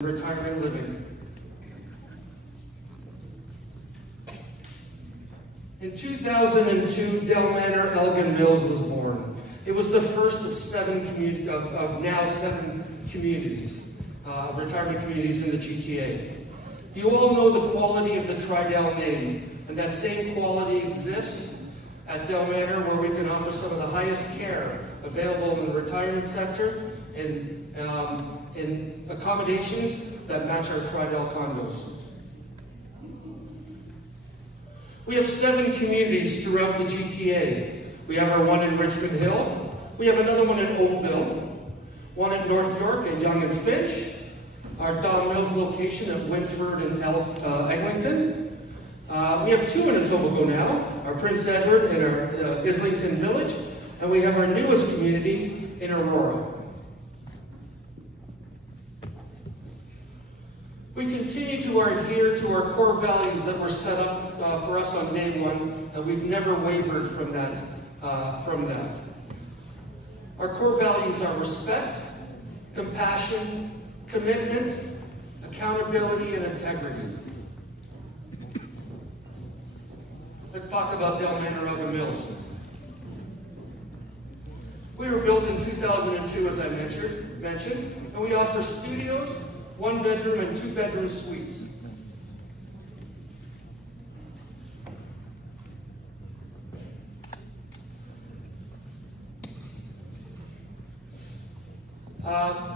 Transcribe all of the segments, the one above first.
Retirement living. In 2002, Del Manor Elgin Mills was born. It was the first of seven communities, retirement communities in the GTA. You all know the quality of the Tridel name, and that same quality exists at Del Manor, where we can offer some of the highest care available in the retirement sector in accommodations that match our Tridel condos. We have 7 communities throughout the GTA. We have our one in Richmond Hill. We have another one in Oakville, one in North York at Yonge and Finch, our Don Mills location at Winford and Eglinton. We have 2 in Etobicoke now, our Prince Edward and our Islington Village, and we have our newest community in Aurora. We continue to adhere to our core values that were set up for us on day one, and we've never wavered from that. Our core values are respect, compassion, commitment, accountability, and integrity. Let's talk about Del Manor Elgin Mills. We were built in 2002, as I mentioned, and we offer studios, 1-bedroom and 2-bedroom suites.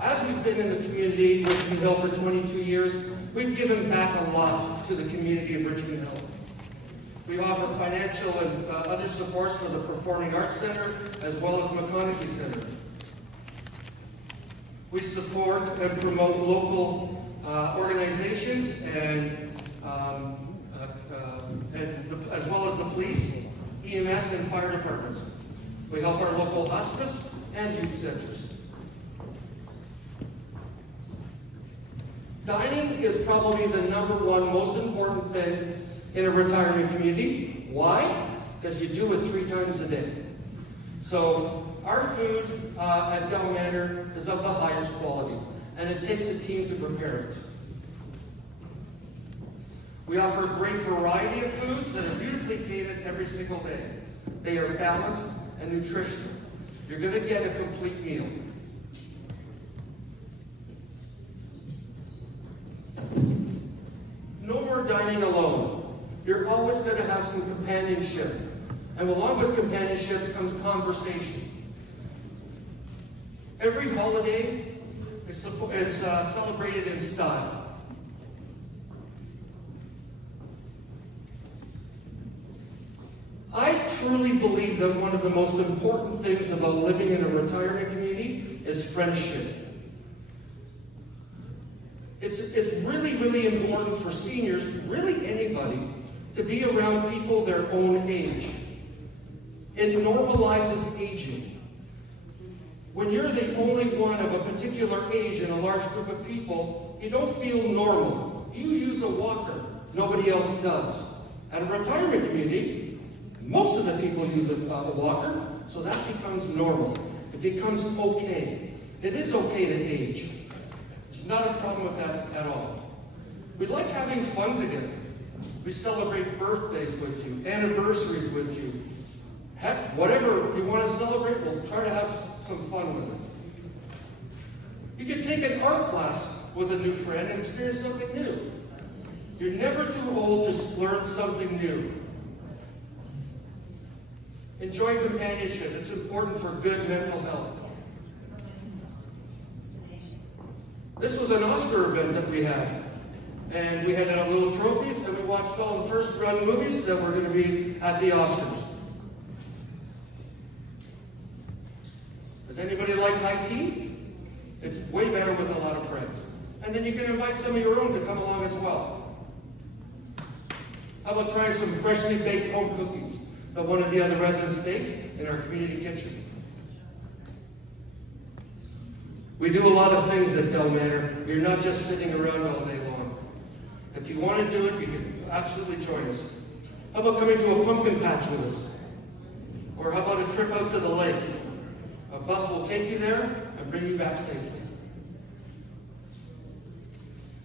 As we've been in the community, Richmond Hill, for 22 years, we've given back a lot to the community of Richmond Hill. We offer financial and other supports for the Performing Arts Center, as well as the McConaughey Center. We support and promote local organizations as well as the police, EMS, and fire departments. We help our local hospice and youth centers. Dining is probably the #1 most important thing in a retirement community. Why? Because you do it 3 times a day. So our food at Del Manor is of the highest quality, and it takes a team to prepare it. We offer a great variety of foods that are beautifully catered every single day. They are balanced and nutritional. You're going to get a complete meal. No more dining alone. You're always going to have some companionship. And along with companionships comes conversation. Every holiday is celebrated in style. I truly believe that one of the most important things about living in a retirement community is friendship. It's really, really important for seniors, really anybody, to be around people their own age. It normalizes aging. When you're the only one of a particular age in a large group of people, you don't feel normal. You use a walker. Nobody else does. At a retirement community, most of the people use a walker, so that becomes normal. It becomes okay. It is okay to age. There's not a problem with that at all. We like having fun together. We celebrate birthdays with you, anniversaries with you. Heck, whatever you want to celebrate, we'll try to have some fun with it. You can take an art class with a new friend and experience something new. You're never too old to learn something new. Enjoy companionship. It's important for good mental health. This was an Oscar event that we had. And we had our little trophies, and we watched all the first-run movies that were going to be at the Oscars. Does anybody like high tea? It's way better with a lot of friends. And then you can invite some of your own to come along as well. How about trying some freshly baked home cookies that one of the other residents baked in our community kitchen? We do a lot of things at Del Manor. You're not just sitting around all day long. If you want to do it, you can absolutely join us. How about coming to a pumpkin patch with us? Or how about a trip out to the lake? A bus will take you there and bring you back safely.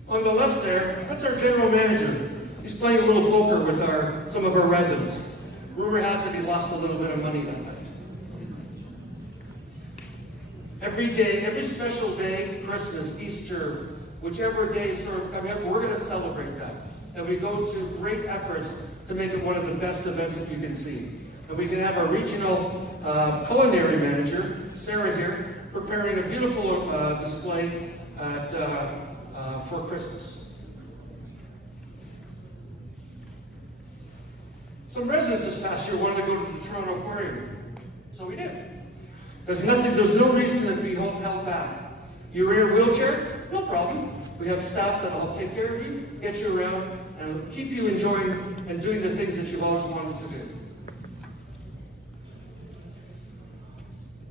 On the left there, that's our general manager. He's playing a little poker with some of our residents. Rumor has it he lost a little bit of money that night. Every day, every special day, Christmas, Easter, whichever day is sort of coming up, we're going to celebrate that. And we go to great efforts to make it one of the best events that you can see. And we can have our regional culinary manager, Sarah here, preparing a beautiful display for Christmas. Some residents this past year wanted to go to the Toronto Aquarium, so we did. There's no reason to be held back. You're in a wheelchair? No problem. We have staff that will help take care of you, get you around, and keep you enjoying and doing the things that you've always wanted to do.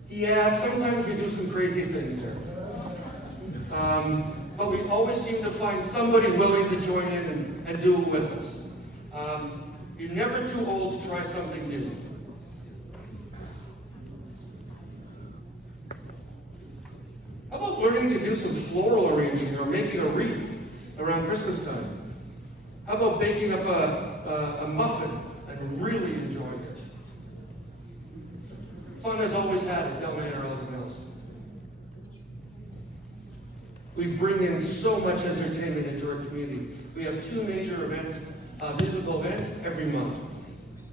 Yeah, sometimes we do some crazy things there. But we always seem to find somebody willing to join in and do it with us. You're never too old to try something new. How about learning to do some floral arranging or making a wreath around Christmas time? How about baking up a muffin and really enjoying it? Fun has always had at Del Manor Elgin Mills. We bring in so much entertainment into our community. We have 2 major events, musical events every month.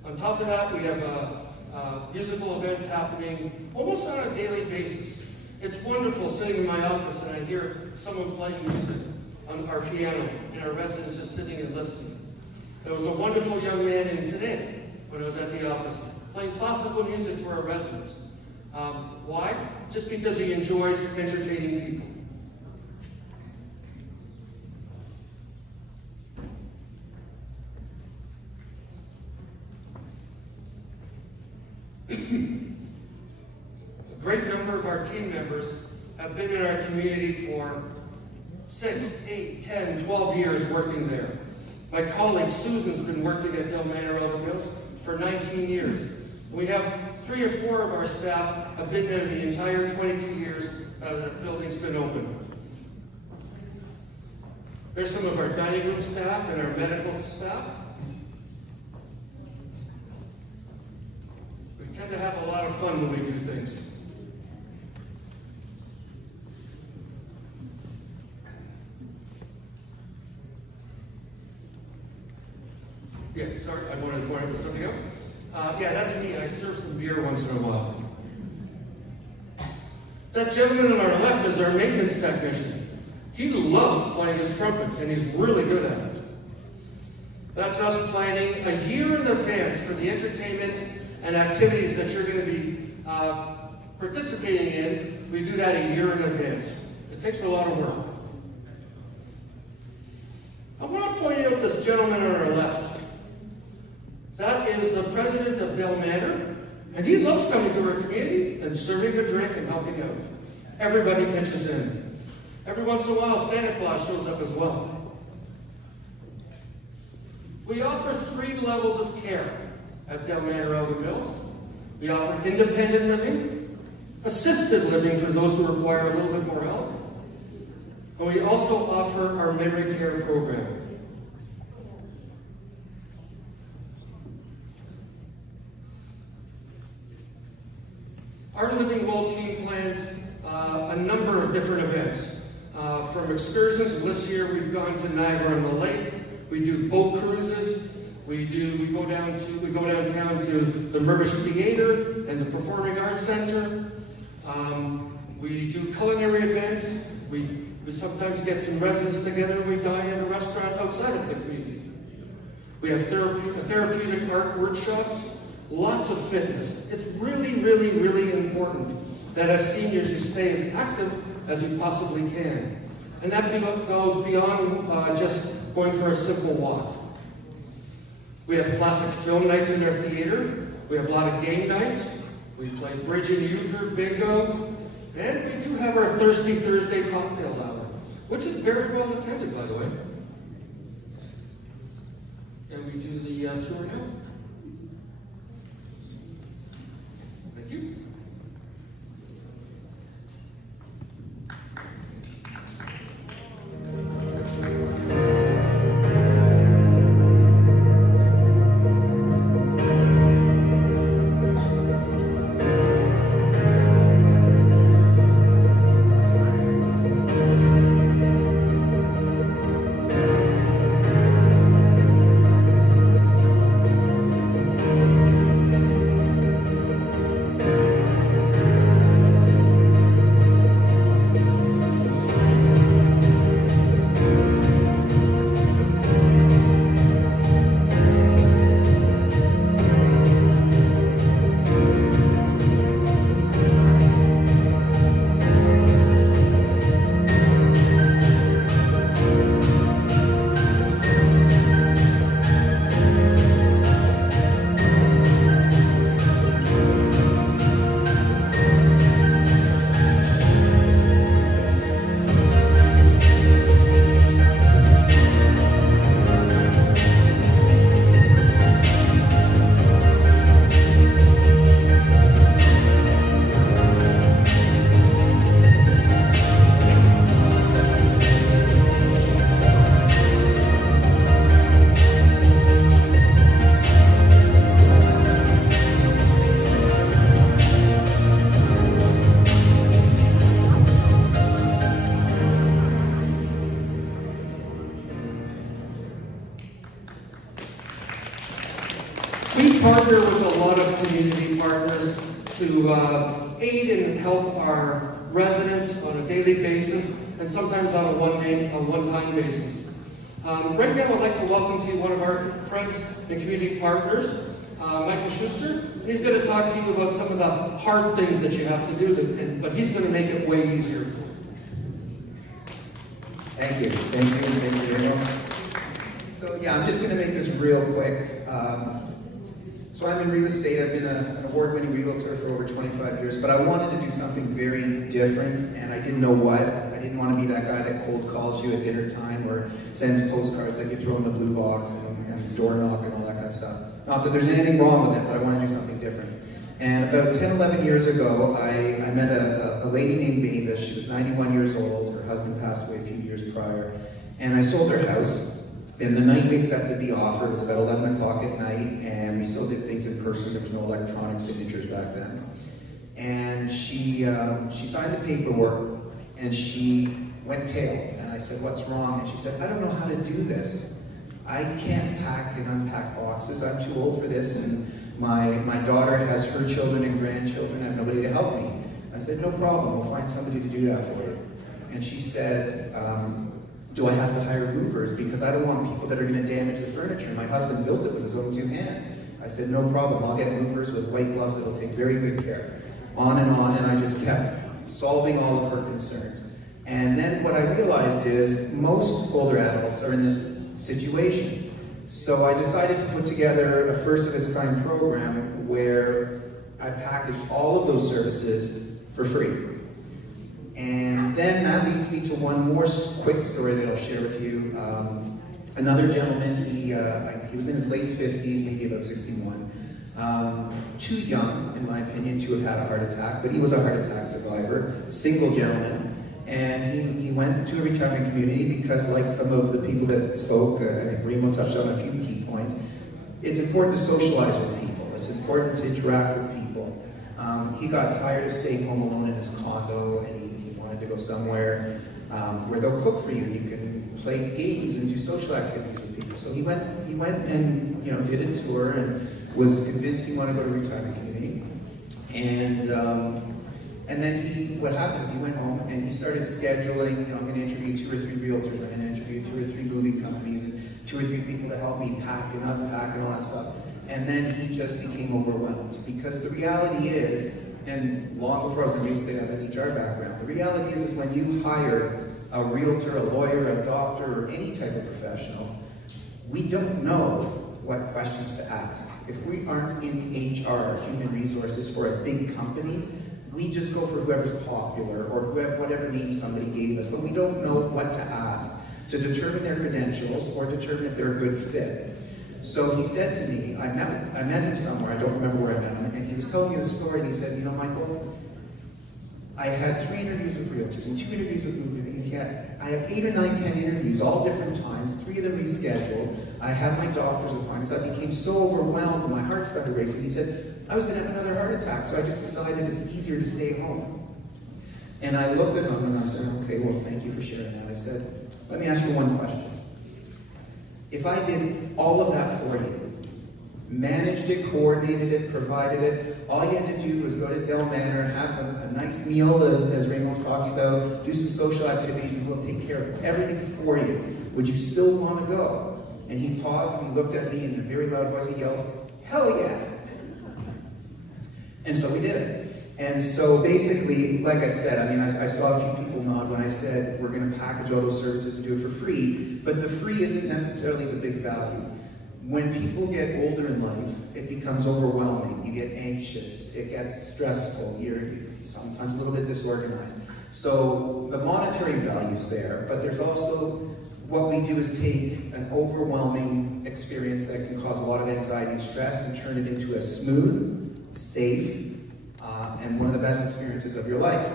On top of that, we have musical events happening almost on a daily basis. It's wonderful sitting in my office and I hear someone playing music on our piano and our residents just sitting and listening. There was a wonderful young man in today when I was at the office playing classical music for our residents. Why? Just because he enjoys entertaining people. A great number of our team members have been in our community for 6, 8, 10, 12 years working there. My colleague Susan's been working at Del Manor Elgin Mills for 19 years. We have 3 or 4 of our staff have been there the entire 22 years the building's been open. There's some of our dining room staff and our medical staff. We tend to have a lot of fun when we do things. Yeah, sorry, I wanted to point out something else. Yeah, that's me. I serve some beer once in a while. That gentleman on our left is our maintenance technician. He loves playing his trumpet, and he's really good at it. That's us planning a year in advance for the entertainment and activities that you're going to be participating in. We do that a year in advance. It takes a lot of work. I want to point out this gentleman on our left. That is the president of Del Manor, and he loves coming to our community and serving a drink and helping out. Everybody pitches in. Every once in a while, Santa Claus shows up as well. We offer 3 levels of care at Del Manor Elgin Mills. We offer independent living, assisted living for those who require a little bit more help, and we also offer our memory care program. Our Living Well team plans a number of different events. From excursions, and this year we've gone to Niagara on the Lake. We do boat cruises. We go downtown to the Mirvish Theatre and the Performing Arts Center. We do culinary events. We sometimes get some residents together and we dine at a restaurant outside of the community. We have therapeutic art workshops. Lots of fitness. It's really, really, really important that as seniors you stay as active as you possibly can. And that goes beyond just going for a simple walk. We have classic film nights in our theater. We have a lot of game nights. We play bridge and euchre, bingo. And we do have our Thirsty Thursday cocktail hour, which is very well attended, by the way. And we do the tour now. Thank you. partner with a lot of community partners to aid and help our residents on a daily basis and sometimes on a one-time basis. Right now I'd like to welcome to you one of our friends and community partners, Michael Schuster, and he's going to talk to you about some of the hard things that you have to do, but he's going to make it way easier. Thank you. Thank you. So yeah, I'm just going to make this real quick. So I'm in real estate. I've been an award-winning realtor for over 25 years, but I wanted to do something very different, and I didn't know what. I didn't want to be that guy that cold calls you at dinner time or sends postcards that you throw in the blue box and door knock and all that kind of stuff. Not that there's anything wrong with it, but I want to do something different. And about 10, 11 years ago, I met a lady named Mavis. She was 91 years old. Her husband passed away a few years prior. And I sold her house. And the night we accepted the offer, it was about 11 o'clock at night, and we still did things in person. There was no electronic signatures back then. And she signed the paperwork, and she went pale. And I said, "What's wrong?" And she said, "I don't know how to do this. I can't pack and unpack boxes. I'm too old for this, and my daughter has her children and grandchildren. I have nobody to help me." I said, "No problem, we'll find somebody to do that for you." And she said, "Do I have to hire movers? Because I don't want people that are going to damage the furniture. My husband built it with his own 2 hands." I said, "No problem, I'll get movers with white gloves that'll take very good care." On, and I just kept solving all of her concerns. And then what I realized is most older adults are in this situation. So I decided to put together a first-of-its-kind program where I packaged all of those services for free. And then that leads me to one more quick story that I'll share with you. Another gentleman, he was in his late 50s, maybe about 61. Too young, in my opinion, to have had a heart attack, but he was a heart attack survivor, single gentleman. And he went to a retirement community because, like some of the people that spoke, I think Remo touched on a few key points, it's important to socialize with people. It's important to interact with people. He got tired of staying home alone in his condo, and he wanted to go somewhere where they'll cook for you. You can play games and do social activities with people. So he went and did a tour and was convinced he wanted to go to a retirement community. And then what happened is he went home and he started scheduling, I'm going to interview 2 or 3 realtors, I'm going to interview 2 or 3 moving companies and 2 or 3 people to help me pack and unpack and all that stuff. And then he just became overwhelmed, because the reality is, and long before I was in real estate, I have an HR background, the reality is when you hire a realtor, a lawyer, a doctor, or any type of professional, we don't know what questions to ask. If we aren't in HR, human resources, for a big company, we just go for whoever's popular or whatever name somebody gave us, but we don't know what to ask to determine their credentials or determine if they're a good fit. So he said to me, I met him somewhere, I don't remember where I met him, and he was telling me the story, and he said, Michael, I had 3 interviews with realtors and 2 interviews with movers. I have 8 or 9, 10 interviews, all different times, 3 of them rescheduled. I had my doctor's appointments. I became so overwhelmed and my heart started racing. He said, I was going to have another heart attack, so I just decided it's easier to stay home. And I looked at him and I said, okay, well, thank you for sharing that. I said, let me ask you one question. If I did all of that for you, managed it, coordinated it, provided it, all you had to do was go to Del Manor, have a nice meal, as Raymond was talking about, do some social activities, and we'll take care of everything for you. Would you still want to go? And he paused and he looked at me in a very loud voice, he yelled, hell yeah! And so we did it. And so basically, like I said, I saw a few people nod when I said we're going to package all those services and do it for free, but the free isn't necessarily the big value. When people get older in life, it becomes overwhelming. You get anxious, it gets stressful, you're sometimes a little bit disorganized. So the monetary value is there, but there's also, what we do is take an overwhelming experience that can cause a lot of anxiety and stress and turn it into a smooth, safe, and one of the best experiences of your life.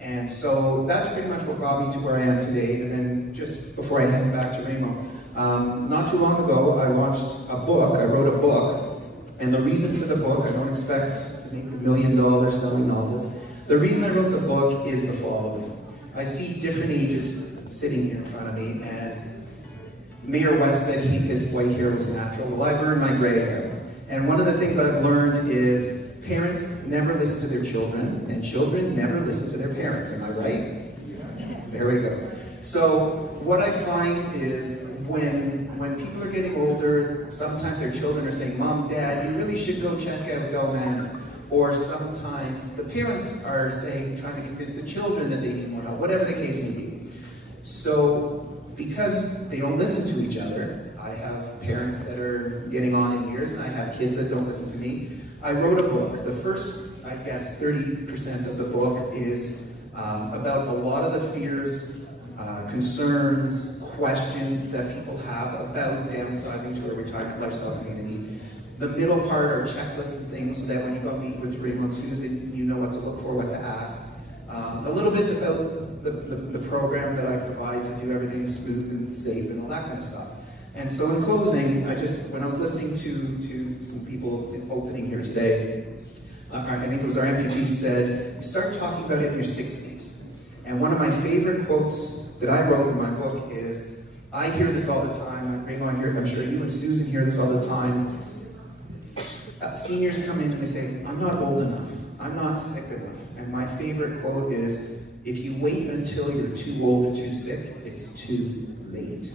And so that's pretty much what got me to where I am today. And then just before I hand it back to Raymond, not too long ago, I launched a book. I wrote a book, and the reason for the book, I don't expect to make $1 million selling novels. The reason I wrote the book is the following. I see different ages sitting here in front of me, and Mayor West said his white hair was natural. Well, I've earned my gray hair. And one of the things I've learned is parents never listen to their children, and children never listen to their parents. Am I right? There we go. So what I find is when people are getting older, sometimes their children are saying, Mom, Dad, you really should go check out Del Manor. Or sometimes the parents are saying, trying to convince the children that they need more help, whatever the case may be. So because they don't listen to each other, I have parents that are getting on in years, and I have kids that don't listen to me. I wrote a book. The first, I guess, 30% of the book is about a lot of the fears, concerns, questions that people have about downsizing to a retirement lifestyle community. The middle part are checklists and things so that when you go meet with Rainbow and Susan, you know what to look for, what to ask. A little bit about the program that I provide to do everything smooth and safe and all that kind of stuff. And so in closing, when I was listening to some people in opening here today, I think it was our MPG said, you start talking about it in your 60s. And one of my favorite quotes that I wrote in my book is, I hear this all the time, I'm sure you and Susan hear this all the time. Seniors come in and they say, I'm not old enough, I'm not sick enough. And my favorite quote is, if you wait until you're too old or too sick, it's too late.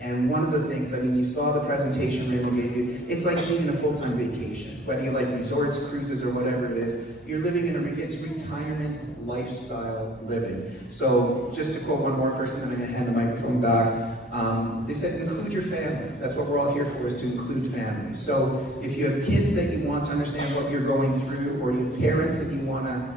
And one of the things, I mean, you saw the presentation Rainbow gave you, it's like taking a full-time vacation. Whether you like resorts, cruises, or whatever it is, you're living in it's retirement lifestyle living. So just to quote one more person, and I'm going to hand the microphone back, they said include your family. That's what we're all here for, is to include family. So if you have kids that you want to understand what you're going through, or you have parents that you want to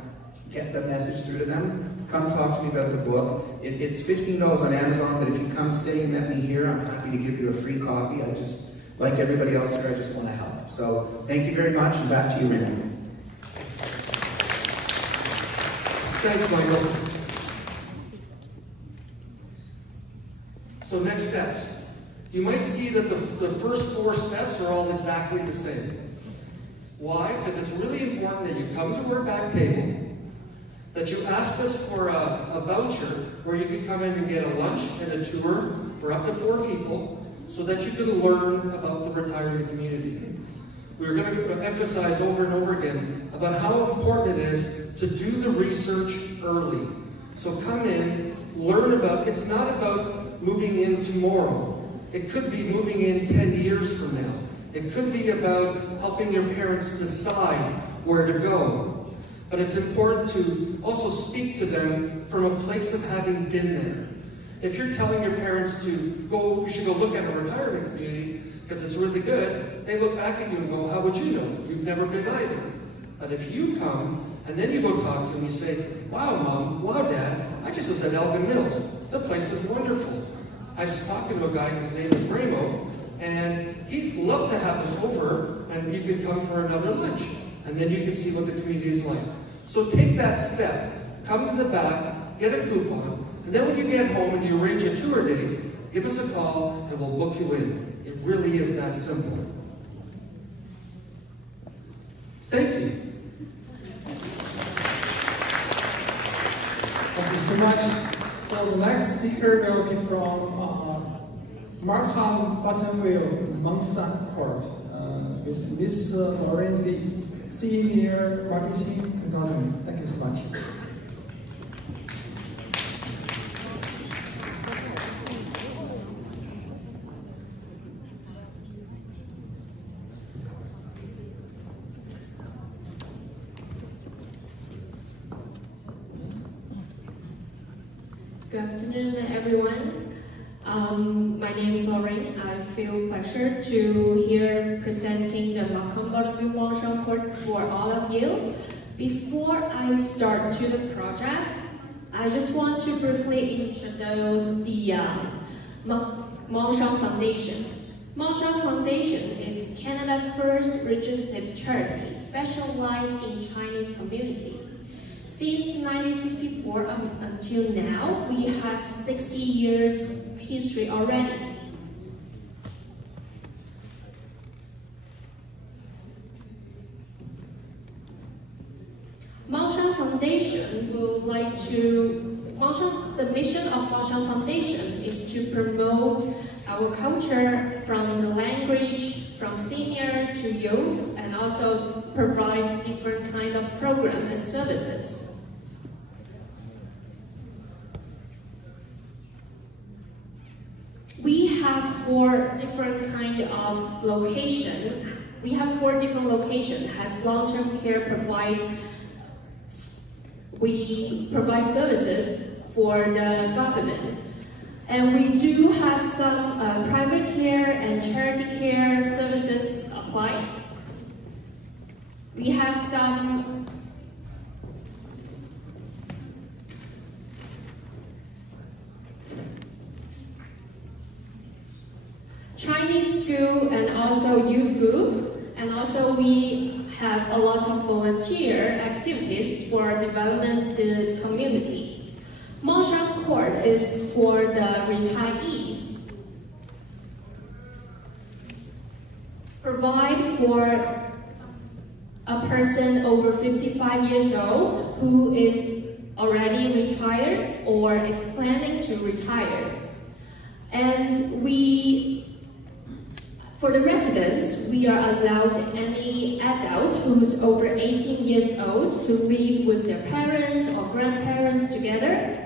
get the message through to them, come talk to me about the book. It's $15 on Amazon, but if you come say you met me here, I'm happy to give you a free copy. I just, like everybody else here, I just want to help. So thank you very much, and back to you, Rainbow. Thanks, Michael. So next steps. You might see that the first 4 steps are all exactly the same. Why? Because it's really important that you come to our back table, that you ask us for a voucher where you can come in and get a lunch and a tour for up to 4 people so that you can learn about the retirement community. We're going to emphasize over and over again about how important it is to do the research early. So come in, learn about, it's not about moving in tomorrow. It could be moving in 10 years from now. It could be about helping your parents decide where to go. But it's important to also speak to them from a place of having been there. If you're telling your parents to go, you should go look at a retirement community because it's really good, they look back at you and go, how would you know? You've never been either. But if you come and then you go talk to them, you say, wow, Mom, wow, Dad, I just was at Elgin Mills. The place is wonderful. I was talking to a guy, his name is Ramo, and he'd love to have us over and you could come for another lunch. And then you can see what the community is like. So take that step, come to the back, get a coupon, and then when you get home and you arrange a tour date, give us a call and we'll book you in. It really is that simple. Thank you. Thank you so much. So the next speaker will be from Markham Buttonville, Mount Court, with Ms. Lauren Lee, Senior Marketing Consultant. Thank you so much. Good afternoon, everyone. My name is Lauren. I feel pleasure to here presenting the Markham Buttonville Mongshan Court for all of you. Before I start to the project, I just want to briefly introduce the Mongshan Foundation. Mongshan Foundation is Canada's first registered charity specialized in Chinese community. Since 1964 until now, we have 60 years history already. Mongshan Foundation would like to, the mission of Mongshan Foundation is to promote our culture from the language, from senior to youth, and also provide different kind of program and services. We have 4 different kind of location. We have 4 different locations as long-term care provide. We provide services for the government. And we do have some private care and charity care services applied. We have some Chinese school and also youth group, and also we have a lot of volunteer activities for development the community. Mongshan Court is for the retirees. Provide for a person over 55 years old who is already retired or is planning to retire. And for the residents, we are allowed any adult who's over 18 years old to live with their parents or grandparents together.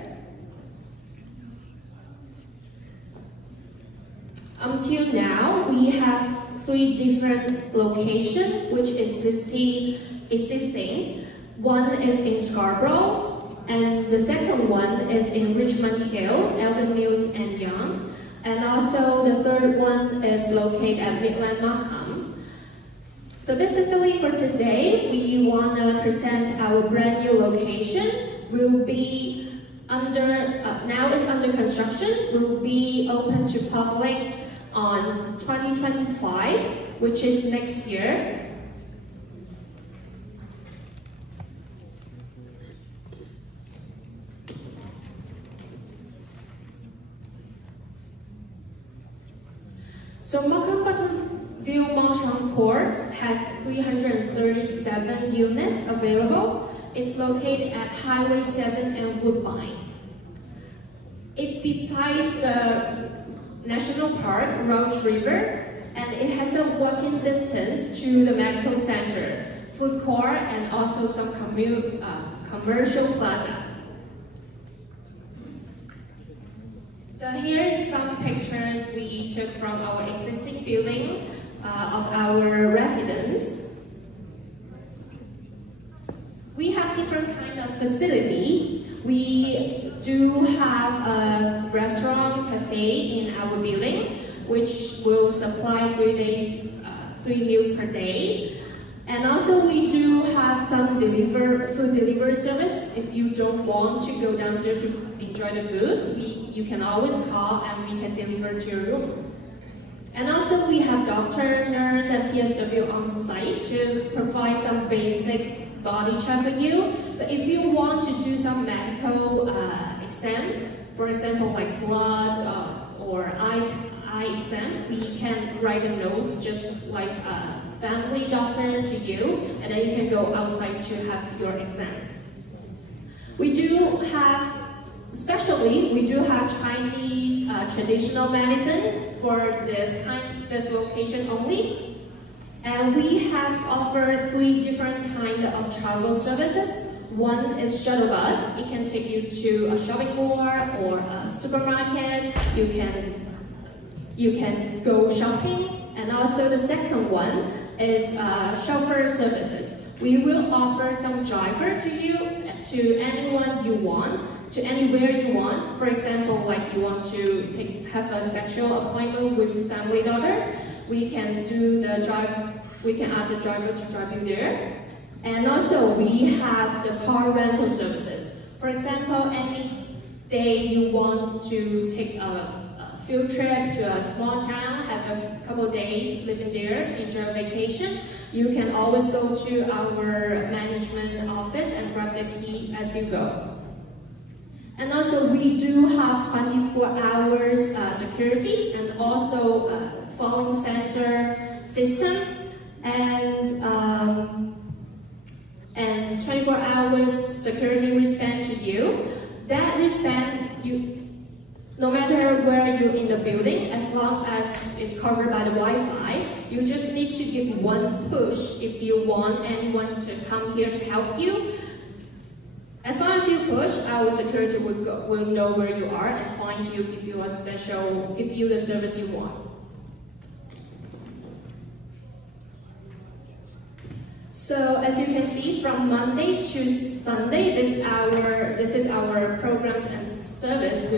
Until now, we have 3 different locations which is existing. One is in Scarborough, and the second one is in Richmond Hill, Elgin Mills and Yonge. And also the third one is located at Midland Markham. So basically for today, we want to present our brand new location. Will be now it's under construction. Will be open to public on 2025, which is next year. So Markham Buttonville Mongshan Court has 337 units available. It's located at Highway 7 and Woodbine. It besides the National Park, Roach River, and it has a walking distance to the medical center, food court, and also some commercial plaza. So here is some pictures we took from our existing building of our residents. We have different kind of facility. We do have a restaurant, cafe in our building, which will supply 3 meals per day. And also we do have some food delivery service. If you don't want to go downstairs to enjoy the food, you can always call and we can deliver to your room. And also we have doctor, nurse, and PSW on site to provide some basic body check for you. But if you want to do some medical exam, for example like blood or eye exam, we can write a notes just like a family doctor to you, and then you can go outside to have your exam. We do have Chinese traditional medicine for this location only. And we have offered 3 different kind of travel services. One is shuttle bus. It can take you to a shopping mall or a supermarket. You can go shopping. And also the second one is chauffeur services. We will offer some driver to you, to anyone you want, to anywhere you want. For example, like you want to have a special appointment with family daughter, we can ask the driver to drive you there. And also we have the car rental services. For example, any day you want to take a field trip to a small town, have a couple days living there to enjoy a vacation, you can always go to our management office and grab the key as you go. And also we do have 24 hours security and also falling sensor system and 24 hours security wristband to you. That wristband, no matter where you're in the building, as long long as it's covered by the Wi-Fi. You just need to give one push if you want anyone to come here to help you. As long as you push, our security will know where you are and find you, give you the service you want. So as you can see, from Monday to Sunday, this is our programs and service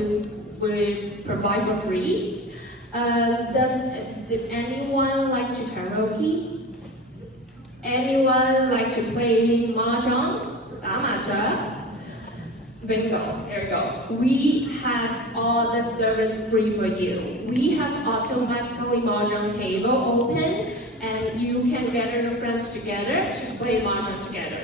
we provide for free. Did anyone like to karaoke? Anyone like to play mahjong? 打麻将? Bingo, there you go. We have all the service free for you. We have automatically mahjong table open, and you can gather your friends together to play mahjong together.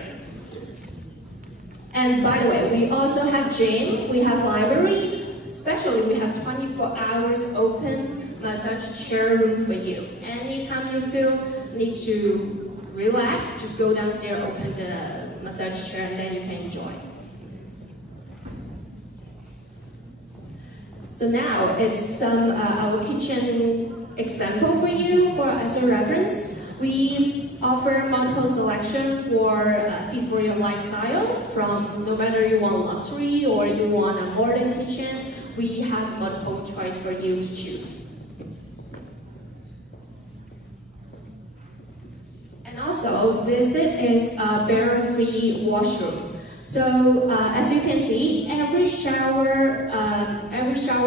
And by the way, we also have gym, we have library, especially we have 24 hours open massage chair room for you. Anytime you feel need to relax, just go downstairs, open the massage chair, and then you can enjoy. So now it's some our kitchen example for you as a reference. We offer multiple selection fit for your lifestyle. From no matter you want luxury or you want a modern kitchen, we have multiple choice for you to choose. And also, this is a barrier-free washroom. So as you can see, every shower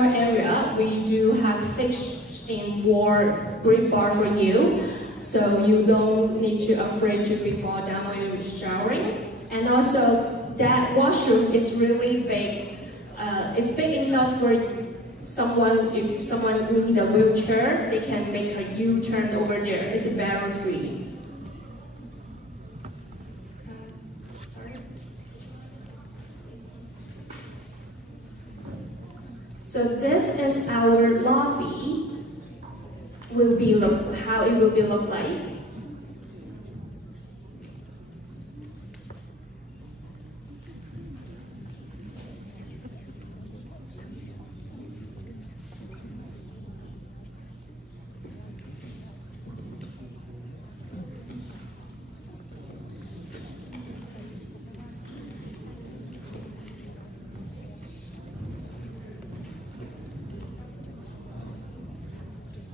area we do have fixed in wall grip bar for you, so you don't need to afraid to be fall down while you're showering. And also that washroom is really big. It's big enough for someone, if someone needs a wheelchair, they can make a U-turn over there. It's barrier free. So this is our lobby. How it will be look like.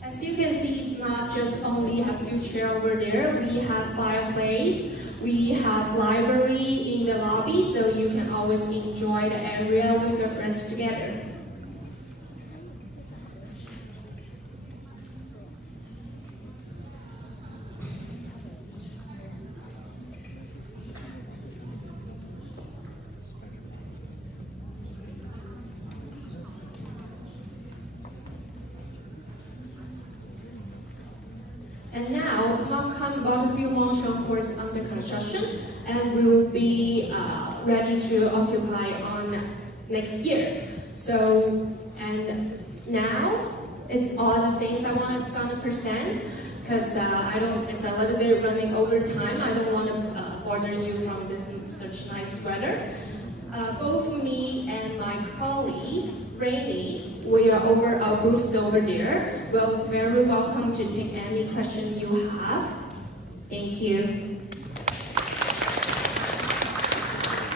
As you can see, it's not just only have few chairs over there. We have fireplace. We have library in the lobby, so you can always enjoy the area with your friends together. And now, Markham Butterfield Longchamp Court is under construction, and we will be ready to occupy on next year. So, and now it's all the things I gonna present, because it's a little bit running over time. I don't want to bother you from this such nice weather. Both me and my colleague, Rainy, we are over our booths over there. Well, very welcome to take any question you have. Thank you.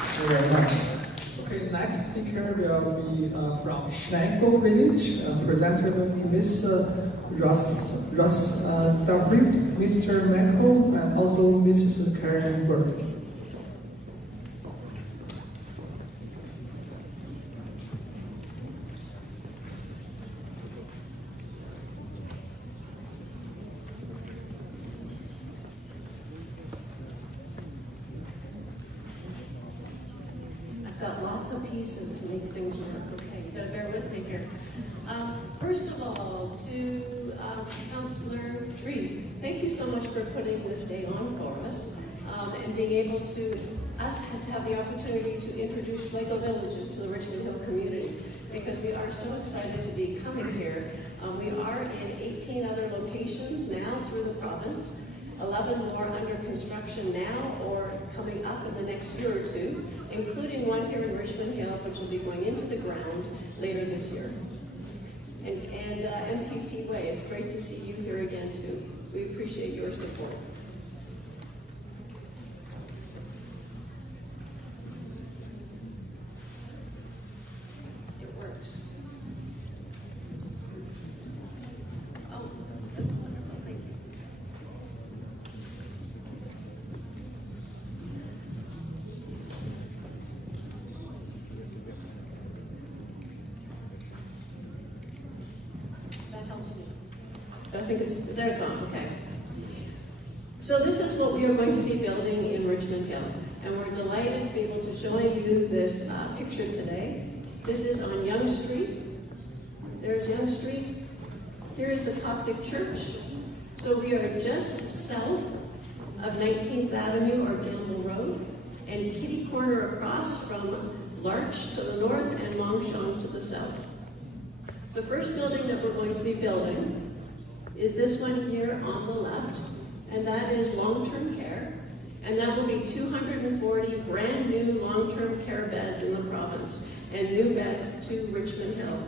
Thank you very much. Okay, next speaker will be from Schneikel Village. Presenter will be Miss Russ Davrid, Mr. Michael, and also Mrs. Karen Berg. Got lots of pieces to make things work. Okay, you gotta bear with me here. First of all, to Councillor Dree, thank you so much for putting this day on for us and being able to have the opportunity to introduce Schlegel Villages to the Richmond Hill community, because we are so excited to be coming here. We are in 18 other locations now through the province, 11 more under construction now or coming up in the next year or two, including one here in Richmond Hill, which will be going into the ground later this year. and MPP Way. It's great to see you here again too. We appreciate your support. It works. Oh, that's wonderful. Thank you. That helps me. I think there it's on, okay. So this is what we are going to be building in Richmond Hill. And we're delighted to be able to show you this picture today. This is on Yonge Street. There's Yonge Street. Here is the Coptic Church. So we are just south of 19th Avenue or Gamble Road, and kitty corner across from Larch to the north and Longchamp to the south. The first building that we're going to be building is this one here on the left, and that is long-term care, and that will be 240 brand new long-term care beds in the province, and new beds to Richmond Hill.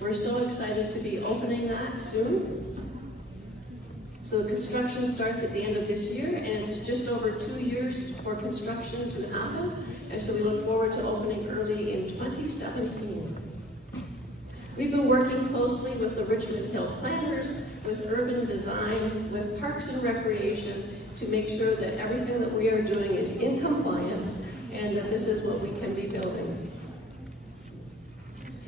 We're so excited to be opening that soon. So construction starts at the end of this year, and it's just over 2 years for construction to happen, and so we look forward to opening early in 2017. We've been working closely with the Richmond Hill planners, with urban design, with parks and recreation to make sure that everything that we are doing is in compliance and that this is what we can be building.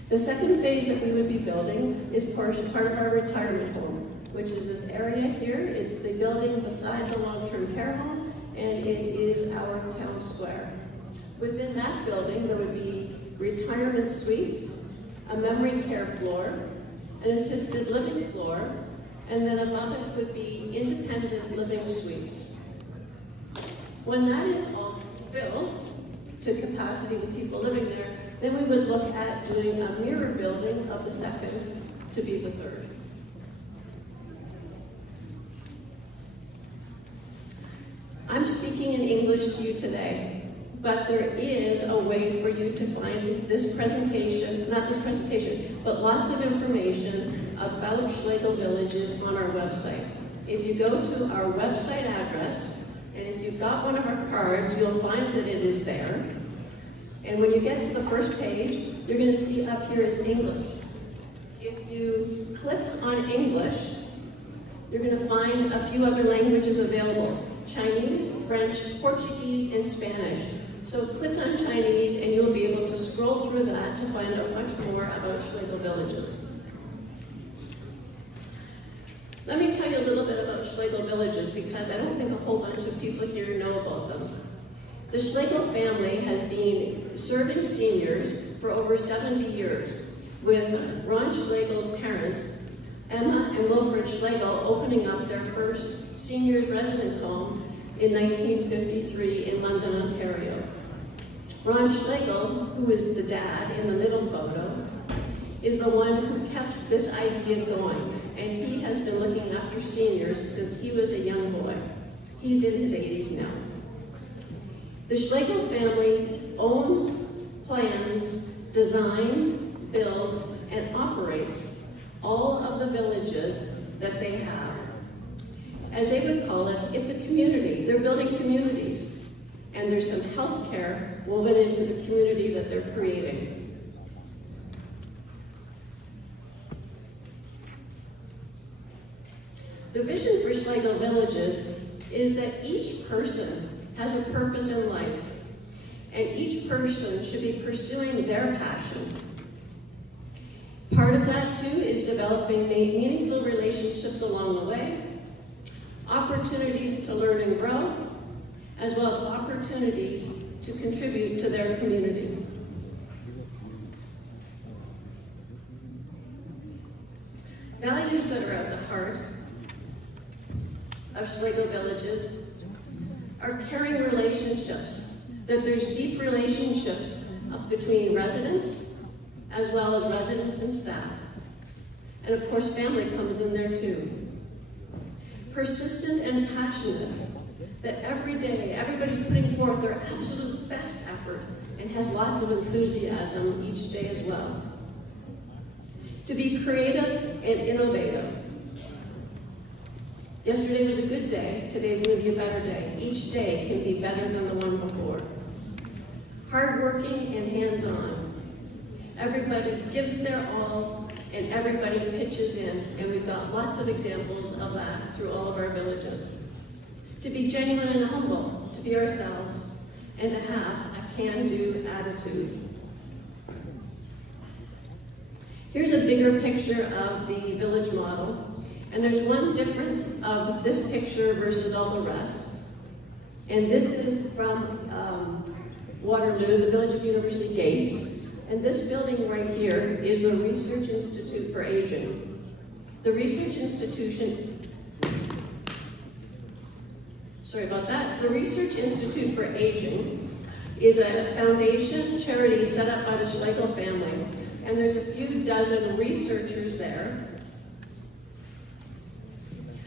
The second phase that we would be building is part of our retirement home, which is this area here. It's the building beside the long-term care home, and it is our town square. Within that building, there would be retirement suites, a memory care floor, an assisted living floor, and then above it would be independent living suites. When that is all filled to capacity with people living there, then we would look at doing a mirror building of the second to be the third. I'm speaking in English to you today, but there is a way for you to find this presentation, not this presentation, but lots of information about Schlegel Villages on our website. If you go to our website address, and if you've got one of our cards, you'll find that it is there. And when you get to the first page, you're going to see up here is English. If you click on English, you're going to find a few other languages available: Chinese, French, Portuguese, and Spanish. So click on Chinese and you'll be able to scroll through that to find out much more about Schlegel Villages. Let me tell you a little bit about Schlegel Villages because I don't think a whole bunch of people here know about them. The Schlegel family has been serving seniors for over 70 years, with Ron Schlegel's parents, Emma and Wilfred Schlegel, opening up their first seniors residence home in 1953 in London, Ontario. Ron Schlegel, who is the dad in the middle photo, is the one who kept this idea going, and he has been looking after seniors since he was a young boy. He's in his 80s now. The Schlegel family owns, plans, designs, builds, and operates all of the villages that they have. As they would call it, it's a community. They're building communities. And there's some health care woven into the community that they're creating. The vision for Schlegel Villages is that each person has a purpose in life, and each person should be pursuing their passion. Part of that, too, is developing meaningful relationships along the way, opportunities to learn and grow, as well as opportunities to contribute to their community. Values that are at the heart of Schlegel Villages are caring relationships, that there's deep relationships between residents, as well as residents and staff. And of course, family comes in there too. Persistent and passionate, that every day, everybody's putting forth their absolute best effort and has lots of enthusiasm each day as well. to be creative and innovative. Yesterday was a good day, today's going to be a better day. Each day can be better than the one before. Hardworking and hands-on. Everybody gives their all and everybody pitches in, and we've got lots of examples of that through all of our villages. To be genuine and humble, to be ourselves, and to have a can-do attitude. Here's a bigger picture of the village model, and there's one difference of this picture versus all the rest. And this is from Waterloo, the village of University Gates. And this building right here is the Research Institute for Aging. The Research Institution, sorry about that. The Research Institute for Aging is a foundation charity set up by the Schlegel family. And there's a few dozen researchers there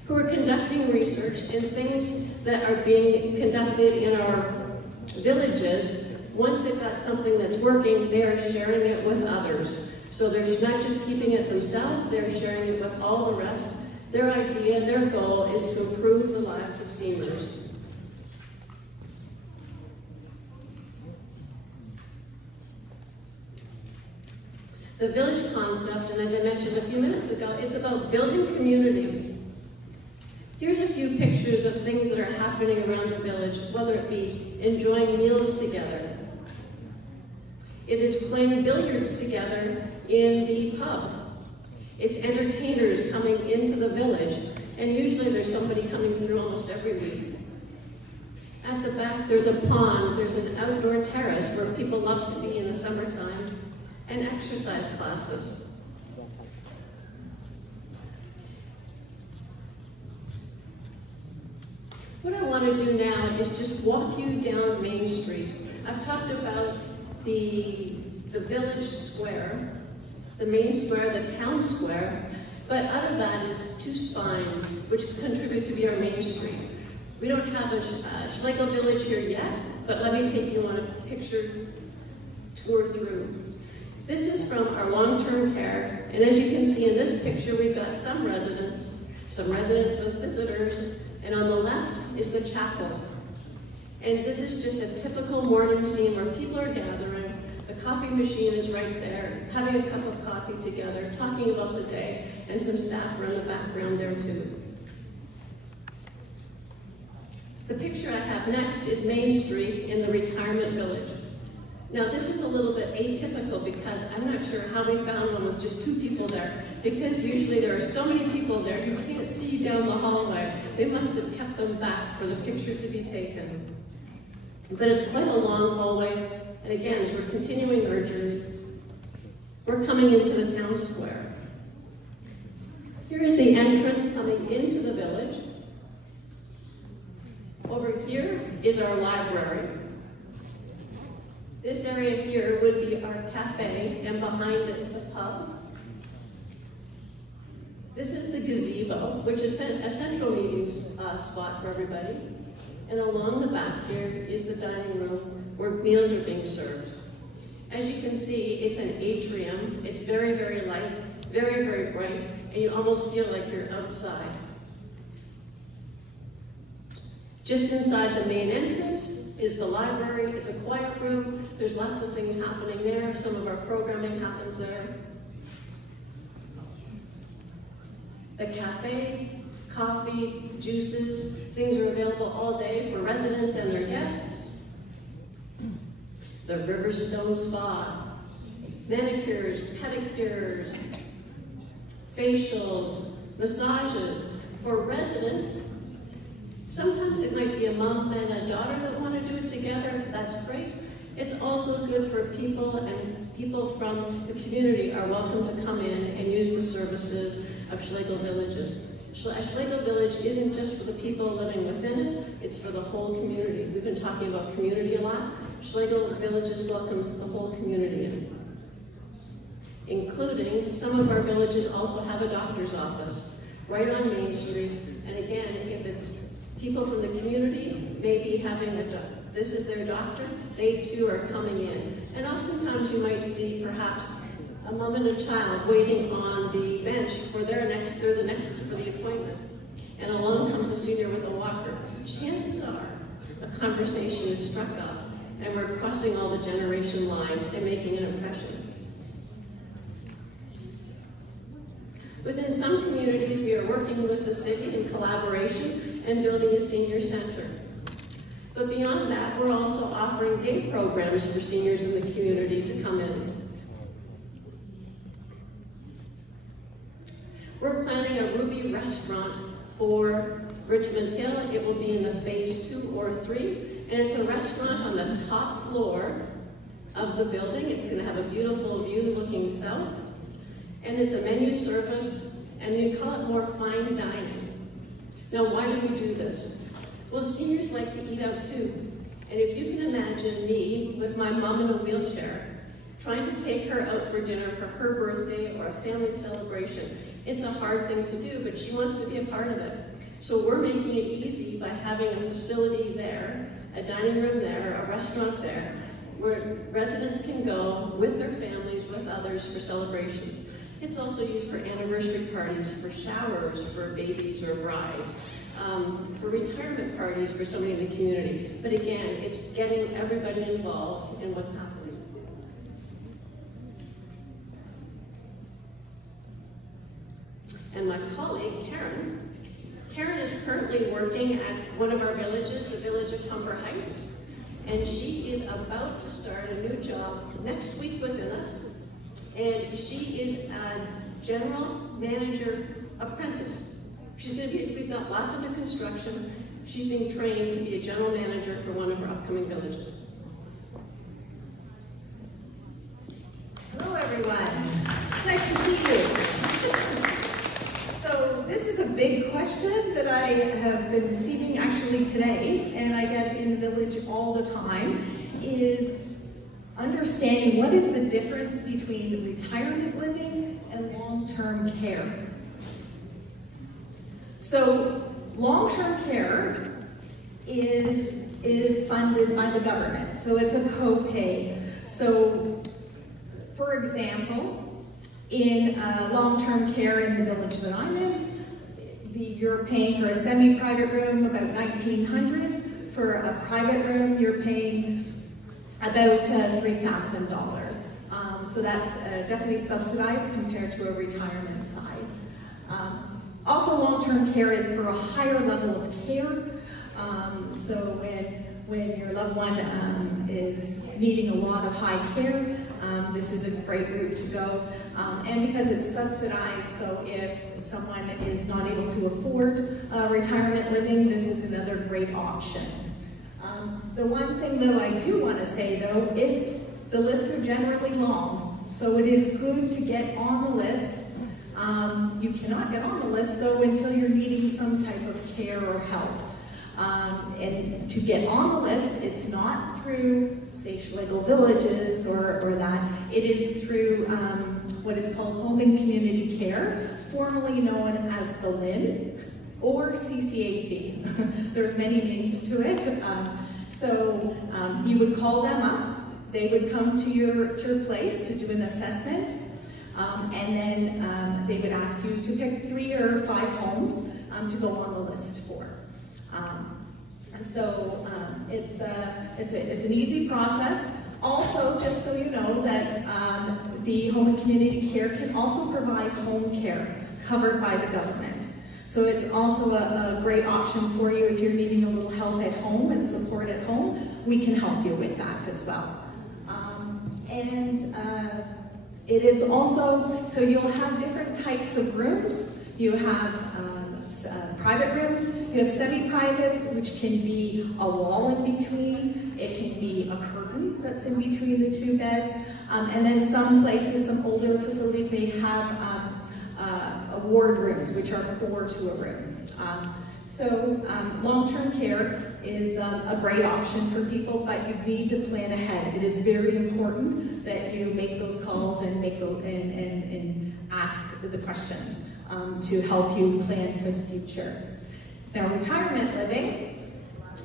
who are conducting research in things that are being conducted in our villages. Once they've got something that's working, they are sharing it with others. So they're not just keeping it themselves, they're sharing it with all the rest. Their idea, their goal is to improve the lives of seniors. The village concept, and as I mentioned a few minutes ago, it's about building community. Here's a few pictures of things that are happening around the village, whether it be enjoying meals together. It is playing billiards together in the pub. It's entertainers coming into the village, and usually there's somebody coming through almost every week. At the back, there's a pond, there's an outdoor terrace where people love to be in the summertime, and exercise classes. What I want to do now is just walk you down Main Street. I've talked about the village square, the main square, the town square, but out of that is two spines, which contribute to be our Main Street. We don't have a Schlegel village here yet, but let me take you on a picture tour through. This is from our long-term care, and as you can see in this picture, we've got some residents with visitors, and on the left is the chapel. And this is just a typical morning scene where people are gathering, the coffee machine is right there, having a cup of coffee together, talking about the day, and some staff are in the background there too. The picture I have next is Main Street in the retirement village. Now this is a little bit atypical because I'm not sure how they found one with just two people there, because usually there are so many people there you can't see down the hallway. They must have kept them back for the picture to be taken. But it's quite a long hallway, and again, as we're continuing our journey, we're coming into the town square. Here is the entrance coming into the village. Over here is our library. This area here would be our cafe, and behind it, the pub. This is the gazebo, which is a central meeting spot for everybody. And along the back here is the dining room where meals are being served. As you can see, it's an atrium. It's very, very light, very, very bright, and you almost feel like you're outside. Just inside the main entrance is the library. It's a quiet room. There's lots of things happening there. Some of our programming happens there. The cafe, coffee, juices, things are available all day for residents and their guests. The Riverstone Spa, manicures, pedicures, facials, massages for residents. Sometimes it might be a mom and a daughter that want to do it together. That's great. It's also good for people, and people from the community are welcome to come in and use the services of Schlegel villages. A Schlegel village isn't just for the people living within it, it's for the whole community. We've been talking about community a lot. Schlegel villages welcomes the whole community in, including some of our villages also have a doctor's office right on Main Street. And again, if it's people from the community maybe having this is their doctor, they too are coming in. And oftentimes you might see perhaps a mom and a child waiting on the bench for they're the next for the appointment. And along comes a senior with a walker. Chances are a conversation is struck up and we're crossing all the generation lines and making an impression. Within some communities, we are working with the city in collaboration and building a senior center. But beyond that, we're also offering day programs for seniors in the community to come in. We're planning a Ruby restaurant for Richmond Hill. It will be in the phase 2 or 3, and it's a restaurant on the top floor of the building. It's going to have a beautiful view looking south, and it's a menu service, and you call it more fine dining. Now, why do we do this? Well, seniors like to eat out too, and if you can imagine me with my mom in a wheelchair trying to take her out for dinner for her birthday or a family celebration, it's a hard thing to do, but she wants to be a part of it. So we're making it easy by having a facility there, a dining room there, a restaurant there, where residents can go with their families, with others for celebrations. It's also used for anniversary parties, for showers, for babies or brides, for retirement parties for somebody in the community. But again, it's getting everybody involved in what's happening. And my colleague, Karen is currently working at one of our villages, the village of Humber Heights, and she is about to start a new job next week within us, and she is a general manager apprentice. She's going to be, we've got lots of new construction. She's being trained to be a general manager for one of our upcoming villages. Hello, everyone. Nice to see you. So this is a big question that I have been receiving actually today, and I get in the village all the time, is understanding what is the difference between retirement living and long-term care. So long-term care is funded by the government, so it's a co-pay. So for example, in long-term care in the village that I'm in, you're paying for a semi-private room about $1,900. For a private room, you're paying about $3,000. So that's definitely subsidized compared to a retirement side. Also, long-term care is for a higher level of care. So when your loved one is needing a lot of high care, this is a great route to go. And because it's subsidized, so if someone is not able to afford retirement living, this is another great option. The one thing though I do want to say though is the lists are generally long, so it is good to get on the list. You cannot get on the list though until you're needing some type of care or help. And to get on the list, it's not through, say, Schlegel Villages or that. It is through what is called Home and Community Care, formerly known as the LHIN, or CCAC. There's many names to it. So you would call them up. They would come to your place to do an assessment. And then they would ask you to pick 3 or 5 homes to go on the list for. So it's an easy process. Also, just so you know that the Home and Community Care can also provide home care covered by the government. So it's also a great option for you if you're needing a little help at home and support at home. We can help you with that as well. It is also, so you'll have different types of rooms. You have private rooms, you have semi-privates, which can be a wall in between. It can be a curtain that's in between the 2 beds. And then some places, some older facilities may have ward rooms, which are 4 to a room. Long-term care is a great option for people, but you need to plan ahead. It is very important that you make those calls and make those and ask the questions to help you plan for the future. Now, retirement living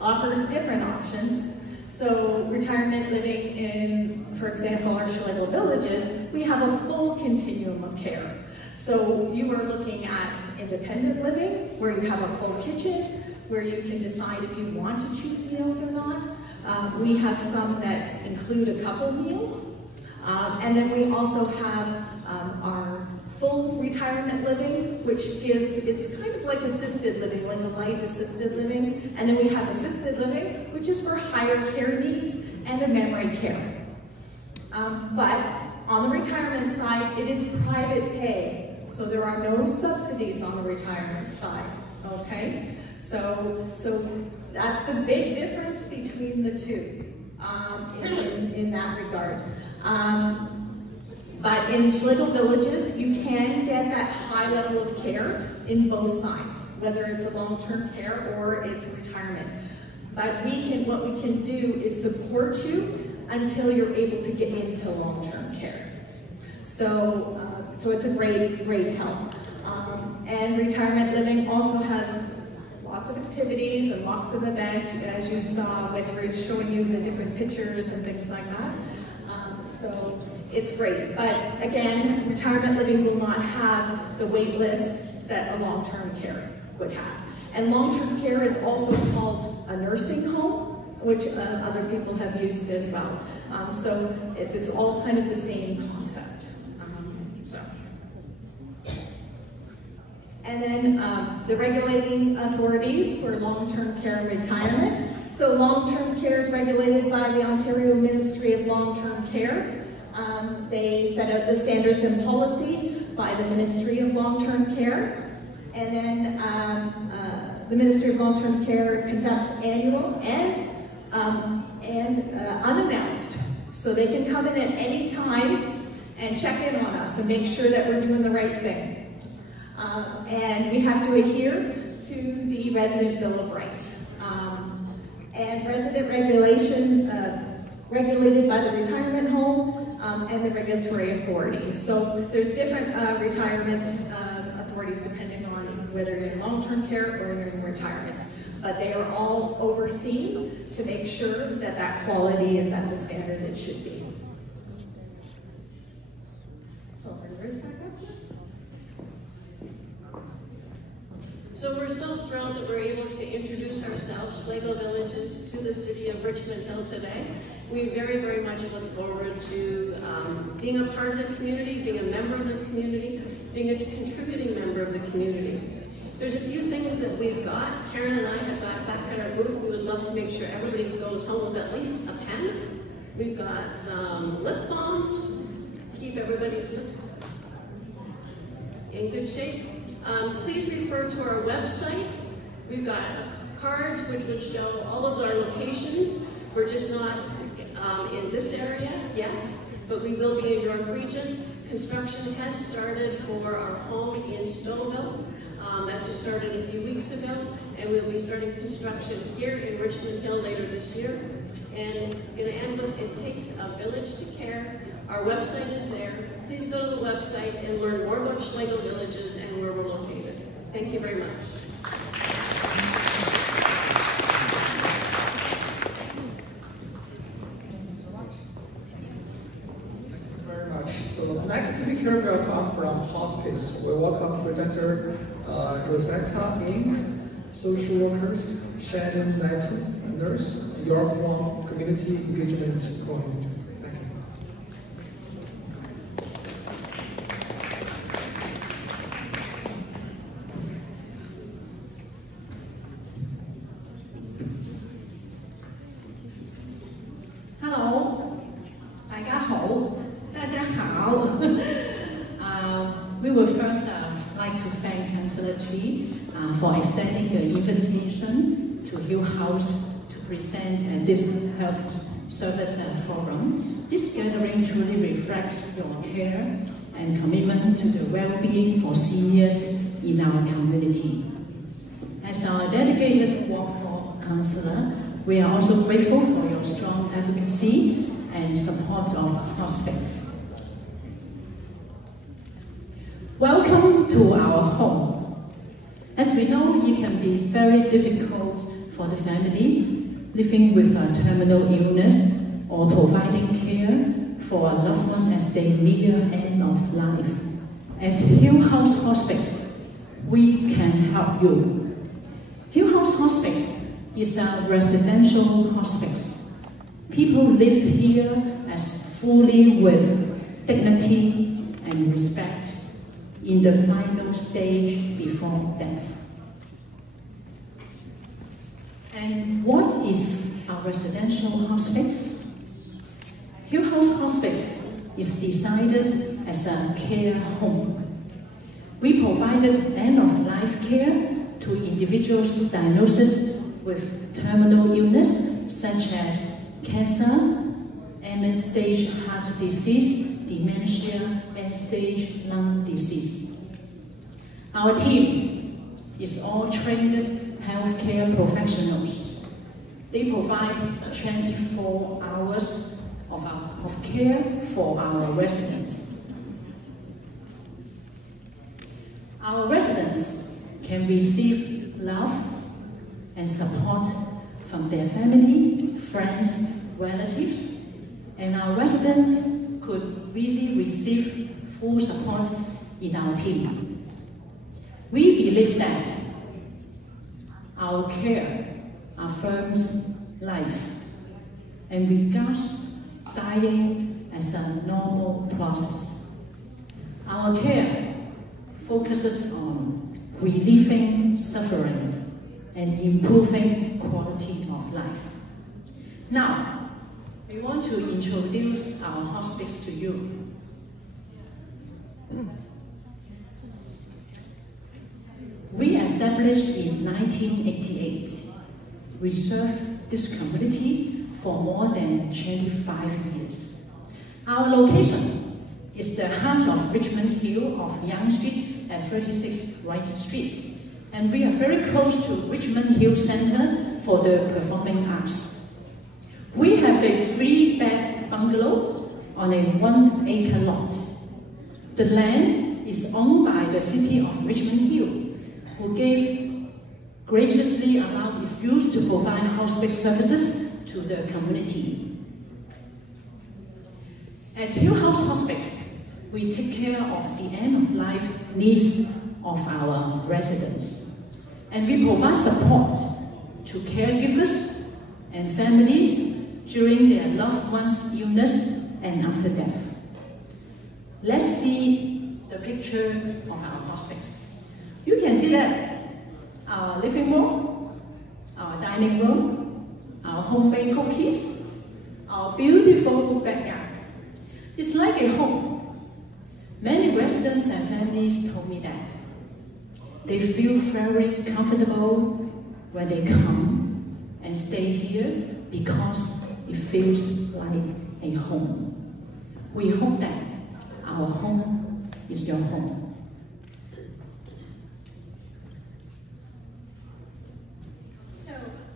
offers different options. So retirement living in, for example, our Schlegel Villages, we have a full continuum of care. So you are looking at independent living, where you have a full kitchen, where you can decide if you want to choose meals or not. We have some that include a couple meals. And then we also have our full retirement living, which it's kind of like assisted living, like a light assisted living. And then we have assisted living, which is for higher care needs and a memory care. But on the retirement side, it is private pay. So there are no subsidies on the retirement side, okay? So that's the big difference between the two in that regard. But in Schlegel Villages, you can get that high level of care in both sides, whether it's a long-term care or it's retirement. But what we can do is support you until you're able to get into long-term care. So it's a great help. And retirement living also has lots of activities and lots of events, as you saw with Ruth showing you the different pictures and things like that. So it's great. But again, retirement living will not have the wait lists that a long-term care would have. And long-term care is also called a nursing home, which other people have used as well. So it's all kind of the same concept. And then the regulating authorities for long-term care and retirement. So long-term care is regulated by the Ontario Ministry of Long-Term Care. They set out the standards and policy by the Ministry of Long-Term Care. And then the Ministry of Long-Term Care conducts annual and unannounced. So they can come in at any time and check in on us and make sure that we're doing the right thing. And we have to adhere to the Resident Bill of Rights. And resident regulation, regulated by the retirement home and the regulatory authorities. So there's different retirement authorities depending on whether you're in long-term care or you're in retirement. But they are all overseen to make sure that that quality is at the standard it should be. So we're so thrilled that we're able to introduce ourselves, Schlegel Villages, to the city of Richmond Hill today. We very, very much look forward to being a part of the community, being a member of the community, being a contributing member of the community. There's a few things that we've got. Karen and I have got back at our booth. We would love to make sure everybody goes home with at least a pen. We've got some lip balms. Keep everybody's lips in good shape. Please refer to our website. We've got cards which would show all of our locations. We're just not in this area yet, but we will be in York Region. Construction has started for our home in Stouffville. That just started a few weeks ago, and we'll be starting construction here in Richmond Hill later this year. And I'm going to end with, it takes a village to care. Our website is there. Please go to the website and learn more about Schlegel Villages and where we're located. Thank you very much. So the next speaker will come from hospice. We welcome presenter Rosetta Inc., social workers, Shannon Knighton, nurse, York One Community Engagement Coordinator. Thank you. Hello, 大家好。 we will first like to thank Councillor Chi for extending the invitation to Hill House to present at this health service forum. This gathering truly reflects your care and commitment to the well-being for seniors in our community. As our dedicated workforce councillor, we are also grateful for your strong advocacy and support of hospice. Welcome to our home. As we know, it can be very difficult for the family living with a terminal illness, or providing care for a loved one as they near end of life. At Hill House Hospice, we can help you. Hill House Hospice is a residential hospice. People live here as fully with dignity and respect in the final stage before death. And what is a residential hospice? Hill House Hospice is designed as a care home. We provided end-of-life care to individuals diagnosed with terminal illness such as cancer, end-stage heart disease, dementia, end-stage lung disease. Our team is all trained healthcare professionals. They provide 24 hours of care for our residents. Our residents can receive love and support from their family, friends, relatives, and our residents could really receive full support in our team. We believe that our care affirms life and regards dying as a normal process. Our care focuses on relieving suffering and improving quality of life. Now, we want to introduce our hospice to you. We established in 1988. We serve this community for more than 25 years. Our location is the heart of Richmond Hill of Yonge Street at 36 Wright Street. And we are very close to Richmond Hill Center for the Performing Arts. We have a 3-bed bungalow on a 1-acre lot. The land is owned by the city of Richmond Hill, who graciously allowed its use to provide hospice services to the community. At Hill House Hospice, we take care of the end-of-life needs of our residents, and we provide support to caregivers and families during their loved one's illness and after death. Let's see the picture of our hospice. You can see that our living room, our dining room, our homemade cookies, our beautiful backyard. It's like a home. Many residents and families told me that they feel very comfortable when they come and stay here because it feels like a home. We hope that our home is your home.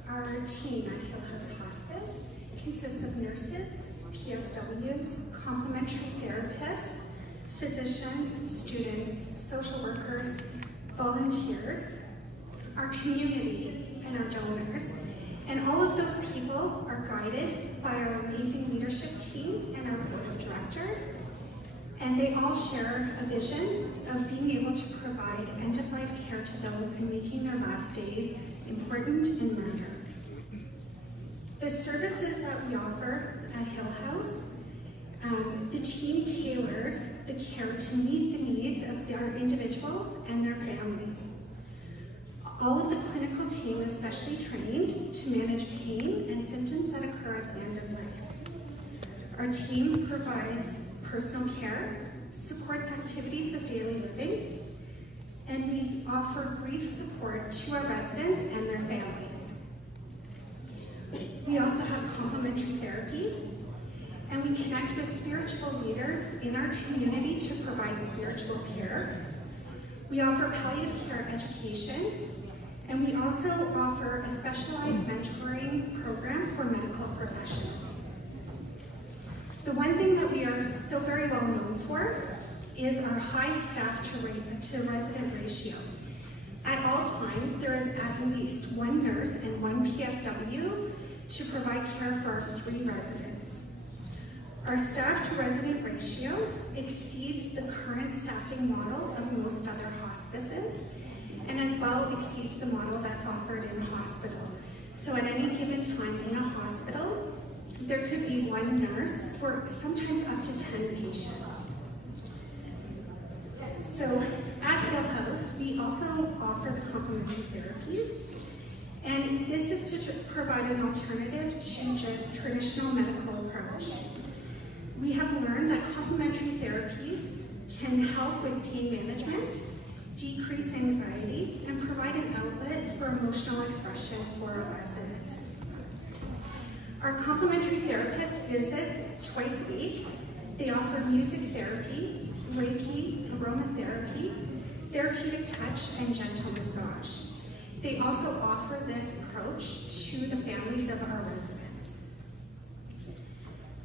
Our team at Hill House Hospice consists of nurses, PSWs, complementary therapists, physicians, students, social workers, volunteers, our community, and our donors. And all of those people are guided by our amazing leadership team and our board of directors. And they all share a vision of being able to provide end-of-life care to those in making their last days important and matter. The services that we offer at Hill House, the team tailors the care to meet the needs of their individuals and their families. All of the clinical team is specially trained to manage pain and symptoms that occur at the end of life. Our team provides personal care, supports activities of daily living, and we offer grief support to our residents and their families. We also have complementary therapy, and we connect with spiritual leaders in our community to provide spiritual care. We offer palliative care education, and we also offer a specialized mentoring program for medical professionals. The one thing that we are so very well known for is our high staff to resident ratio. At all times, there is at least one nurse and one PSW to provide care for our 3 residents. Our staff to resident ratio exceeds the current staffing model of most other hospices, and as well exceeds the model that's offered in hospital. So at any given time in a hospital, there could be 1 nurse for sometimes up to 10 patients. So at Hill House, we also offer the complementary therapies, and this is to provide an alternative to just traditional medical approach. We have learned that complementary therapies can help with pain management, decrease anxiety, and provide an outlet for emotional expression for our residents. Our complementary therapists visit twice a week. They offer music therapy, Reiki, aromatherapy, therapeutic touch, and gentle massage. They also offer this approach to the families of our residents.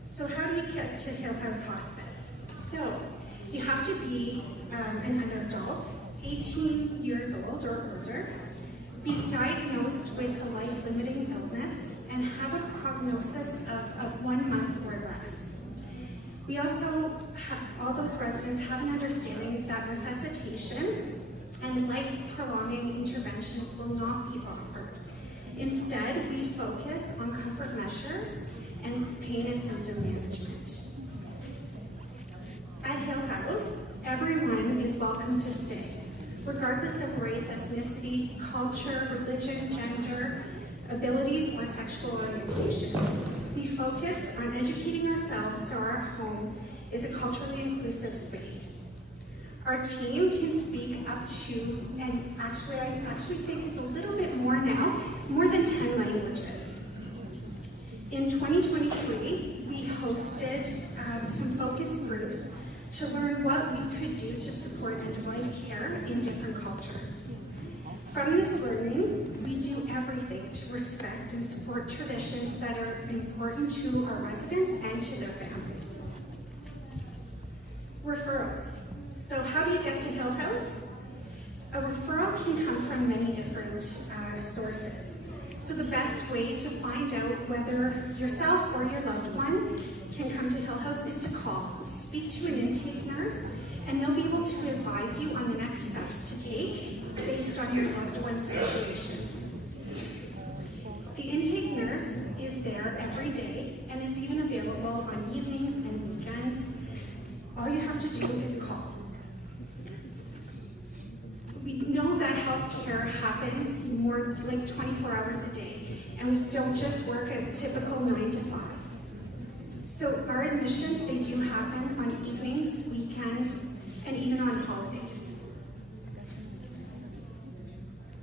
So how do you get to Hill House Hospice? So you have to be an adult, 18 years old or older, be diagnosed with a life-limiting illness, and have a prognosis of 1 month or less. We also have, all those residents have an understanding that resuscitation and life-prolonging interventions will not be offered. Instead, we focus on comfort measures and pain and symptom management. At Hill House, everyone is welcome to stay, regardless of race, ethnicity, culture, religion, gender, abilities, or sexual orientation. We focus on educating ourselves so our home is a culturally inclusive space. Our team can speak up to, and actually I think it's a little bit more now, more than 10 languages. In 2023, we hosted some focus groups to learn what we could do to support end-of-life care in different cultures. From this learning, we do everything to respect and support traditions that are important to our residents and to their families. Referrals. So how do you get to Hill House? A referral can come from many different sources. So the best way to find out whether yourself or your loved one can come to Hill House is to call, speak to an intake nurse, and they'll be able to advise you on the next steps to take based on your loved one's situation. The intake nurse is there every day and is even available on evenings and weekends. All you have to do is call. We know that healthcare happens more like 24 hours a day, and we don't just work a typical 9 to 5. So our admissions, they do happen on evenings, weekends, and even on holidays.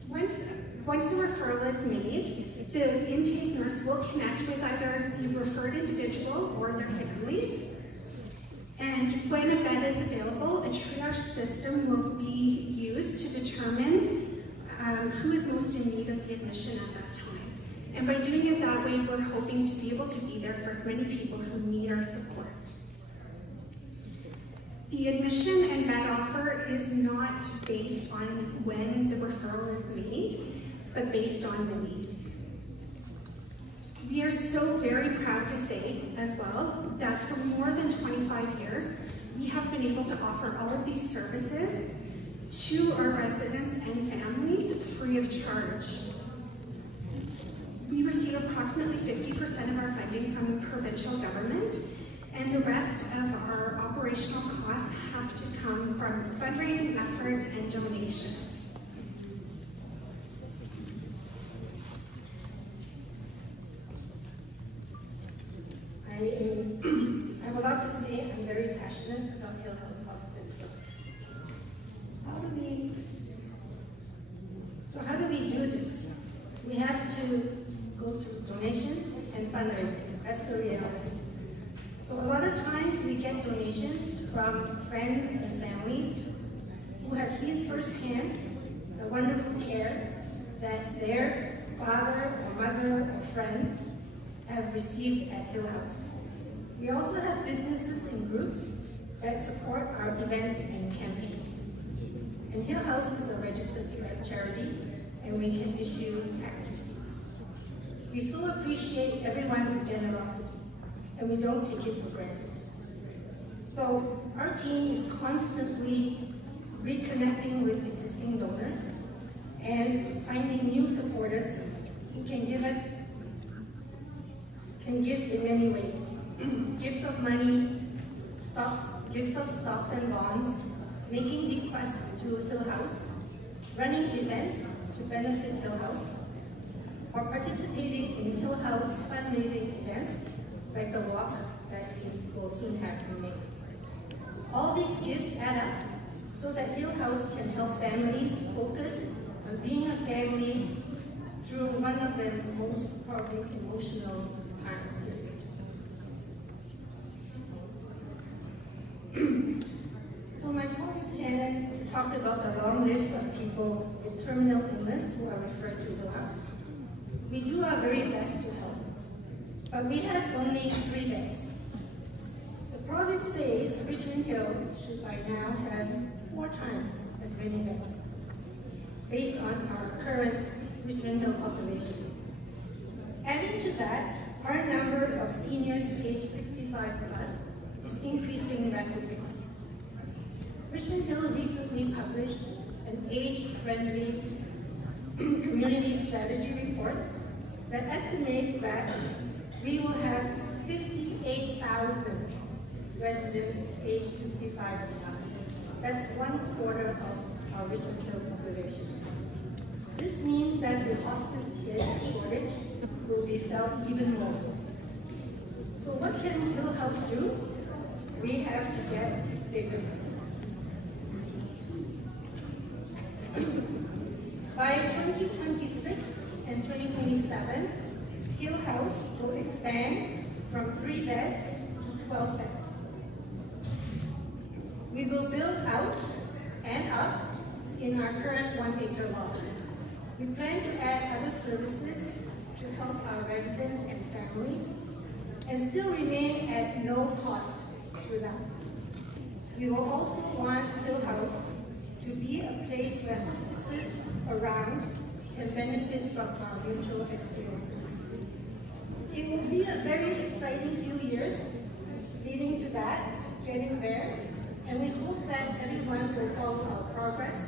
Once a referral is made, the intake nurse will connect with either the referred individual or their families. And when a bed is available, a triage system will be used to determine who is most in need of the admission at that time. And by doing it that way, we're hoping to be able to be there for as many people who need our support. The admission and bed offer is not based on when the referral is made, but based on the needs. We are so very proud to say as well that for more than 25 years, we have been able to offer all of these services to our residents and families free of charge. We receive approximately 50% of our funding from the provincial government, and the rest of our operational costs have to come from fundraising efforts and donations. I have a lot to say. I'm very passionate about Hill House Hospice. How do we do this? We have to go through donations and fundraising. That's the reality. So a lot of times we get donations from friends and families who have seen firsthand the wonderful care that their father or mother or friend have received at Hill House. We also have businesses and groups that support our events and campaigns. And Hill House is a registered charity, and we can issue tax receipts. We so appreciate everyone's generosity, and we don't take it for granted. So our team is constantly reconnecting with existing donors and finding new supporters who can give in many ways. Gifts of money, gifts of stocks and bonds, making bequests to Hill House, running events to benefit Hill House, or participating in Hill House fundraising events like the walk that we will soon have in May. All these gifts add up so that Hill House can help families focus on being a family through one of their most probably emotional time period. So my colleague Shannon talked about the long list of people with terminal illness who are referred to Hill House. We do our very best to help, but we have only 3 beds. The province says Richmond Hill should by now have 4 times as many beds, based on our current Richmond Hill population. Adding to that, our number of seniors aged 65 plus is increasing rapidly. Richmond Hill recently published an age-friendly community strategy report that estimates that we will have 58,000 residents aged 65 and up. That's 1/4 of our Richmond Hill population. This means that the hospice bed shortage will be felt even more. So what can Hill House do? We have to get bigger. By 2026 and 2027, Hill House will expand from 3 beds to 12 beds. We will build out and up in our current 1-acre lot. We plan to add other services to help our residents and families and still remain at no cost to them. We will also want Hill House to be a place where hospices around can benefit from our mutual experiences. It will be a very exciting few years leading to that, getting there, and we hope that everyone will follow our progress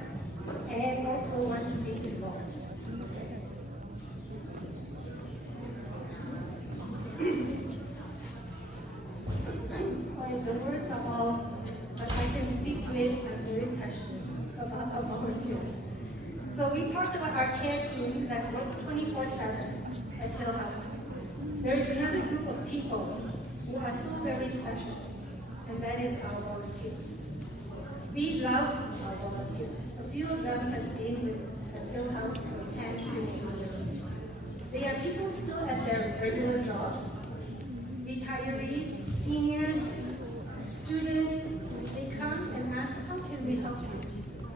and also want to be involved. The words are all, but I can speak to it. I'm very passionate about our volunteers. So we talked about our care team that works 24/7 at Hill House. There is another group of people who are so very special, and that is our volunteers. We love our volunteers. A few of them have been with Hill House for 10, 15 years. They are people still at their regular jobs, retirees, seniors, students. They come and ask, how can we help you?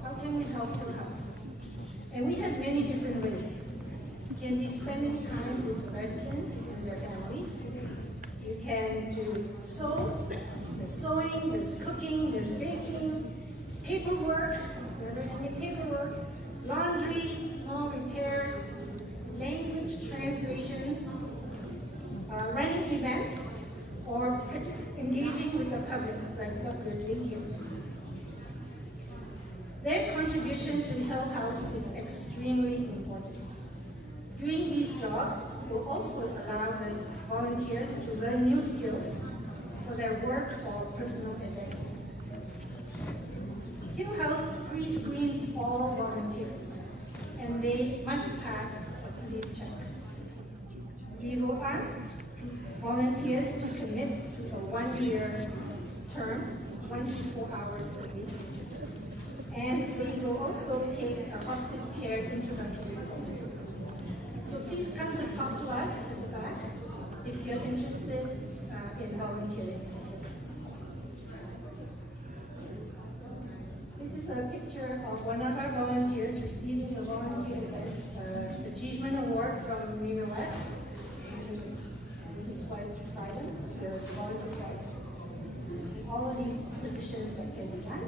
How can we help Hill House? And we have many different ways. You can be spending time with the residents and their families. You can do sew. There's sewing, there's cooking, there's baking, paperwork, never-ending paperwork, laundry, small repairs, language translations, running events, or engaging with the public, like what we're doing here. Their contribution to Hill House is extremely important. Doing these jobs will also allow the volunteers to learn new skills for their work or personal advancement. Hill House pre-screens all volunteers, and they must pass a police check. We will ask volunteers to commit to a 1-year term, 1 to 4 hours a week. And they will also take a hospice care introductory course. So please come to talk to us at the back if you're interested in volunteering. This is a picture of one of our volunteers receiving the Volunteer Best Achievement Award from New West. He's quite excited, the volunteer flag. All of these positions that can be done.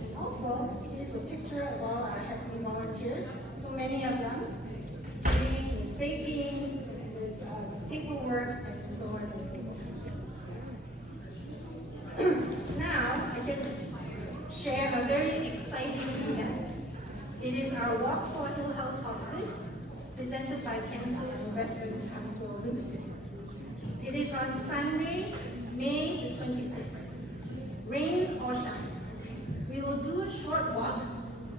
And also, here's a picture of all our happy volunteers, so many of them, doing baking, is our Walk for Hill House Hospice, presented by Cancer Investment Council Limited. It is on Sunday, May the 26th, rain or shine. We will do a short walk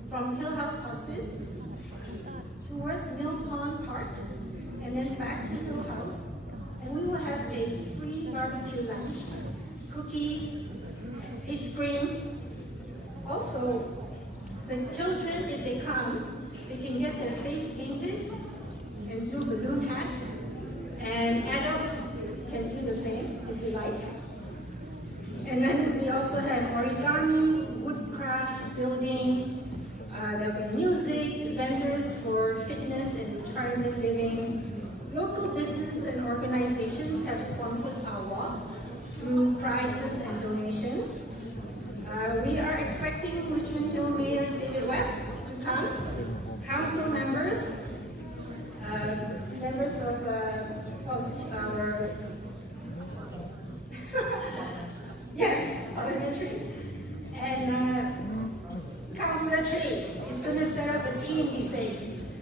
from Hill House Hospice towards Mill Pond Park and then back to Hill House. And we will have a free barbecue lunch, cookies, ice cream. Also, the children, if they come, they can get their face painted and do balloon hats. And adults can do the same if you like. And then we also have origami, woodcraft, building. There'll be music, vendors for fitness and retirement living. Local businesses and organizations have sponsored our walk through prizes and donations. We are expecting Richmond Hill Mayor David West to come, council members, members of our yes, parliamentary, and Councillor Tree is going to set up a team, he says.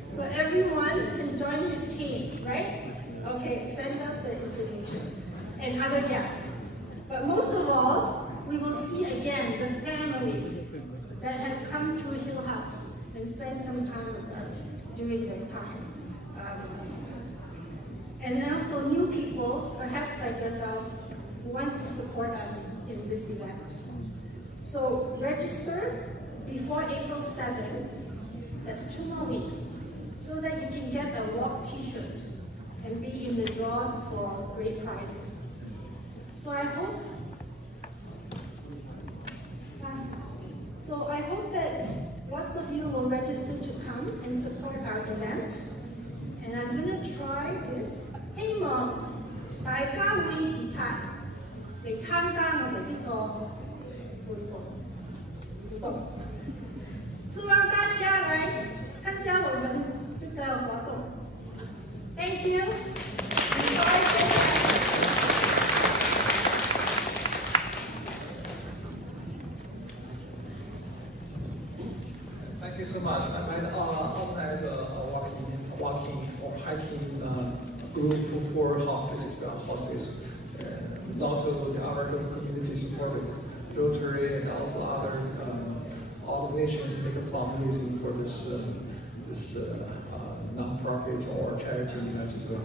So everyone can join his team, right? Okay, send up the information. And other guests. But most of all, we will see again the families that have come through Hill House and spent some time with us during their time. And also new people, perhaps like yourselves, who want to support us in this event. So register before April 7th, that's 2 more weeks, so that you can get a walk t-shirt and be in the draws for great prizes. So I hope that lots of you will register to come and support our event. And I'm going to try this. 希望大家會嚟參加我哋呢個活動。希望大家來參加我們這個活動。Thank you. Thank you so much. I organize a walking or hiking group for hospice, not only our community supported Rotary and also other organizations make a fundraising for this non-profit or charity event as well.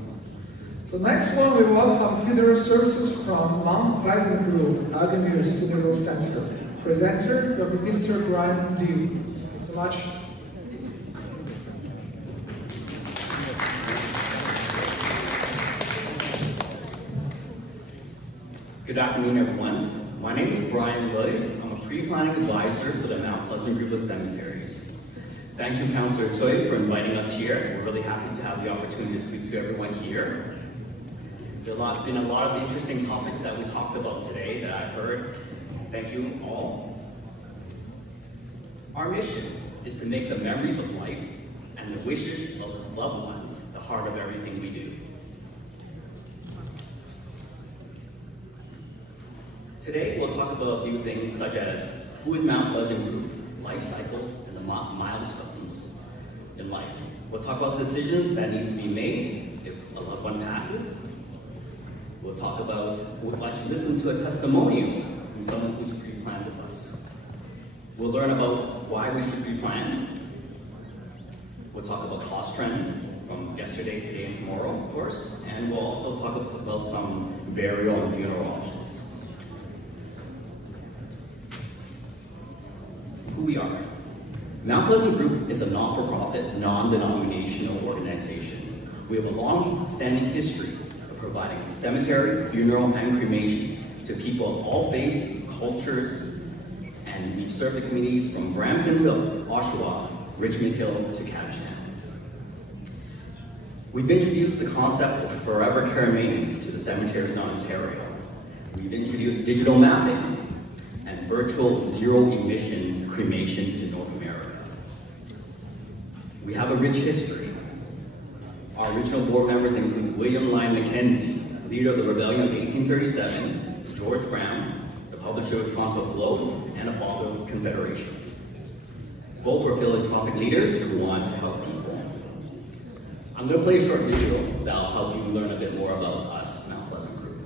So next one, we welcome funeral services from Mount Pleasant Group, Algamir's Funeral Center. Presenter will be Mr. Brian Dew. Thank you so much. Good afternoon, everyone. My name is Brian Lloyd. I'm a pre-planning advisor for the Mount Pleasant Group of Cemeteries. Thank you, Councillor Choi, for inviting us here. We're really happy to have the opportunity to speak to everyone here. There's been a lot of interesting topics that we talked about today that I've heard. Thank you all. Our mission is to make the memories of life and the wishes of loved ones the heart of everything we do. Today, we'll talk about a few things such as who is Mount Pleasant Group, life cycles, and the milestones in life. We'll talk about decisions that need to be made if a loved one passes. We'll talk about who would like to listen to a testimonial from someone who's pre-planned with us. We'll learn about why we should pre-plan. We'll talk about cost trends from yesterday, today, and tomorrow, of course. And we'll also talk about some burial and funeral options. Who we are. Mount Pleasant Group is a not-for-profit, non-denominational organization. We have a long-standing history of providing cemetery, funeral, and cremation to people of all faiths, cultures, and we serve the communities from Brampton to Oshawa, Richmond Hill to Caddistown. We've introduced the concept of forever care and maintenance to the cemeteries in Ontario. We've introduced digital mapping and virtual zero-emission cremation to North America. We have a rich history. Our original board members include William Lyon Mackenzie, leader of the Rebellion of 1837, George Brown, the publisher of Toronto Globe, and a father of Confederation. both are philanthropic leaders who want to help people. I'm going to play a short video that'll help you learn a bit more about us, Mount Pleasant Group.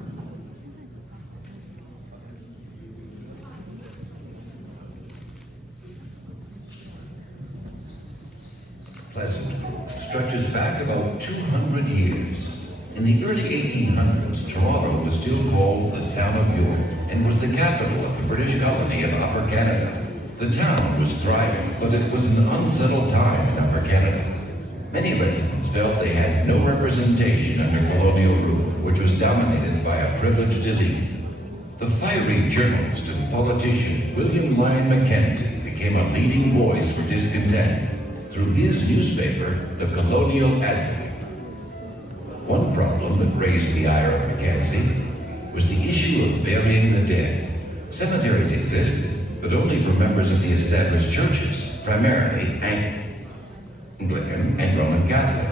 Pleasant stretches back about 200 years. In the early 1800s, Toronto was still called the Town of York and was the capital of the British colony of Upper Canada. The town was thriving, but it was an unsettled time in Upper Canada. Many residents felt they had no representation under colonial rule, which was dominated by a privileged elite. The fiery journalist and politician William Lyon Mackenzie became a leading voice for discontent through his newspaper, The Colonial Advocate. One problem that raised the ire of Mackenzie was the issue of burying the dead. Cemeteries existed, but only for members of the established churches, primarily Anglican and Roman Catholic.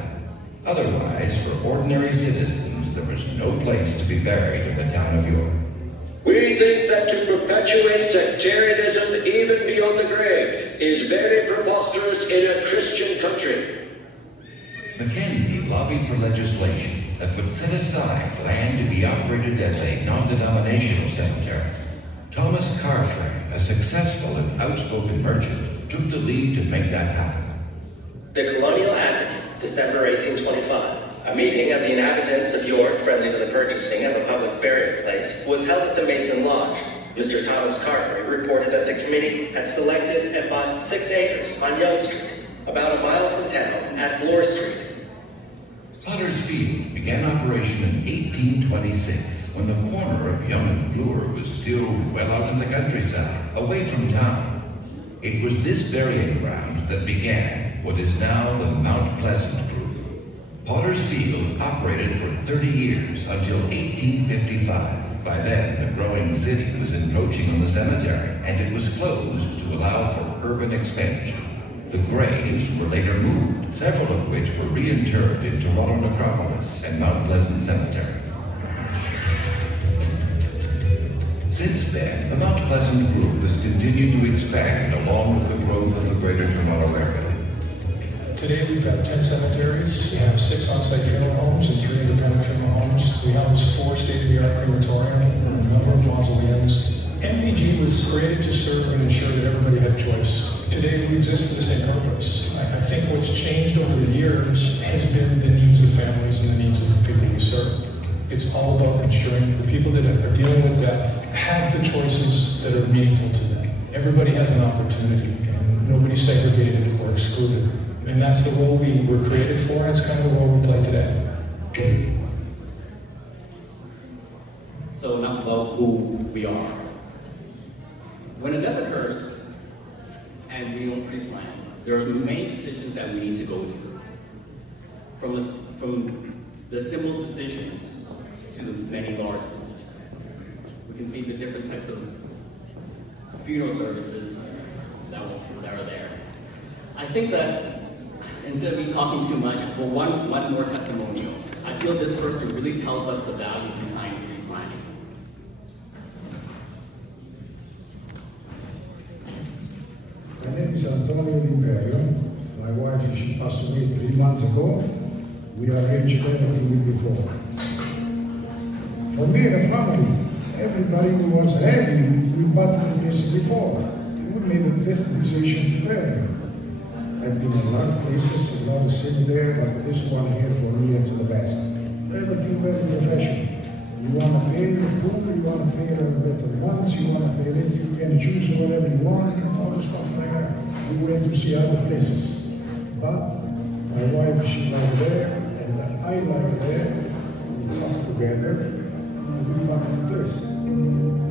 Otherwise, for ordinary citizens, there was no place to be buried in the town of York. We think that to perpetuate sectarianism even beyond the grave is very preposterous in a Christian country. Mackenzie lobbied for legislation that would set aside land to be operated as a non-denominational cemetery. Thomas Carfrae, a successful and outspoken merchant, took the lead to make that happen. The Colonial Advocate, December 1825. A meeting of the inhabitants of York friendly to the purchasing of a public burial place was held at the Mason Lodge. Mr. Thomas Carfrae reported that the committee had selected and bought 6 acres on Yonge Street, about a mile from town, at Bloor Street. Potter's Field began operation in 1826, when the corner of Yonge and Bloor was still well out in the countryside, away from town. It was this burying ground that began what is now the Mount Pleasant Group. Potter's Field operated for 30 years until 1855. By then, the growing city was encroaching on the cemetery, and it was closed to allow for urban expansion. The graves were later moved, several of which were reinterred in Toronto Necropolis and Mount Pleasant Cemetery. Since then, the Mount Pleasant Group has continued to expand along with the growth of the Greater Toronto Area. Today we've got 10 cemeteries, we have 6 on-site funeral homes and 3 independent funeral homes. We house 4 state-of-the-art crematorium and a number of mausoleums. MPG was created to serve and ensure that everybody had choice. Today we exist for the same purpose. I think what's changed over the years has been the needs of families and the needs of the people we serve. It's all about ensuring the people that are dealing with death have the choices that are meaningful to them. Everybody has an opportunity, and nobody's segregated or excluded. And that's the role we were created for, and it's kind of the role we play today. So enough about who we are. When a death occurs, and we don't pre-plan, there are many decisions that we need to go through. From the simple decisions to the many large decisions. We can see the different types of funeral services that are there. I think that instead of me talking too much, well, one more testimonial. I feel this person really tells us the value behind pre-planning. My name is Antonio D'Imperio. My wife, she passed away 3 months ago. We arranged everything with before. For me and the family, everybody who was ready, we battled this before. We made this decision together. I've been in a lot of places, a lot of cities there, but this one here for me, it's the best. Everything very professional. You want to pay the food, you want to pay a little bit at once, you want to pay this, you can choose whatever you want, and all the stuff like that. We went to see other places. But my wife, she liked there, and I like there. We come together, and we come to this.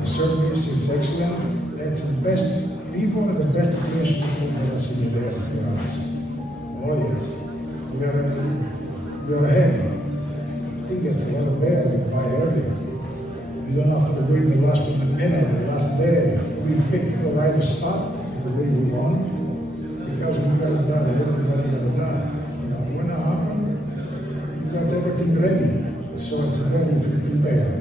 The service is excellent. That's the best people and the best place to put us in there for us. Oh yes, we are happy. I think it's a lot of bad we buy earlier. You don't have to wait the last minute, the last day. We pick the right spot the way we want because we got it done, everybody got it done. When it happened, we got everything ready. So it's very prepared.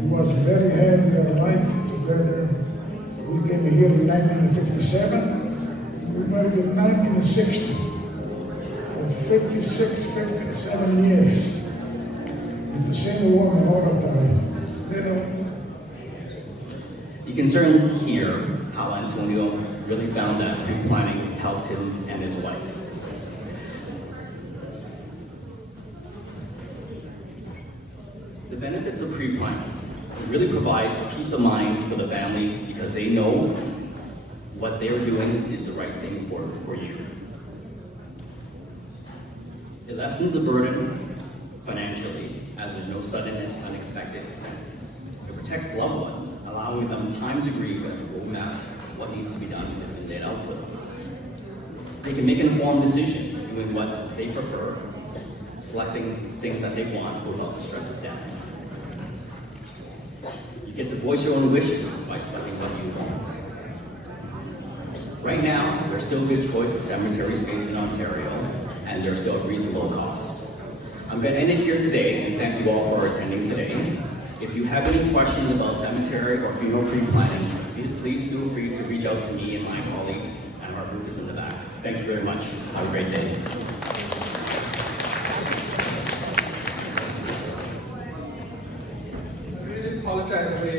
It was very happy, our life together. We came here in 1957. We married in 1960. For 56, 57 years. With the single woman all the time. You can certainly hear how Antonio really found that pre-planning helped him and his wife. The benefits of pre-planning really provides peace of mind for the families because they know what they're doing is the right thing for you. It lessens the burden financially as there's no sudden and unexpected expenses. It protects loved ones, allowing them time to grieve as a roadmap what needs to be done has been laid out for them. They can make an informed decision, doing what they prefer, selecting things that they want without the stress of death. You get to voice your own wishes by selecting what you want. Right now, there's still a good choice of cemetery space in Ontario, and they're still at reasonable cost. I'm going to end it here today, and thank you all for attending today. If you have any questions about cemetery or funeral pre-planning, please feel free to reach out to me and my colleagues, and our booth is in the back. Thank you very much. Have a great day. I really apologize. We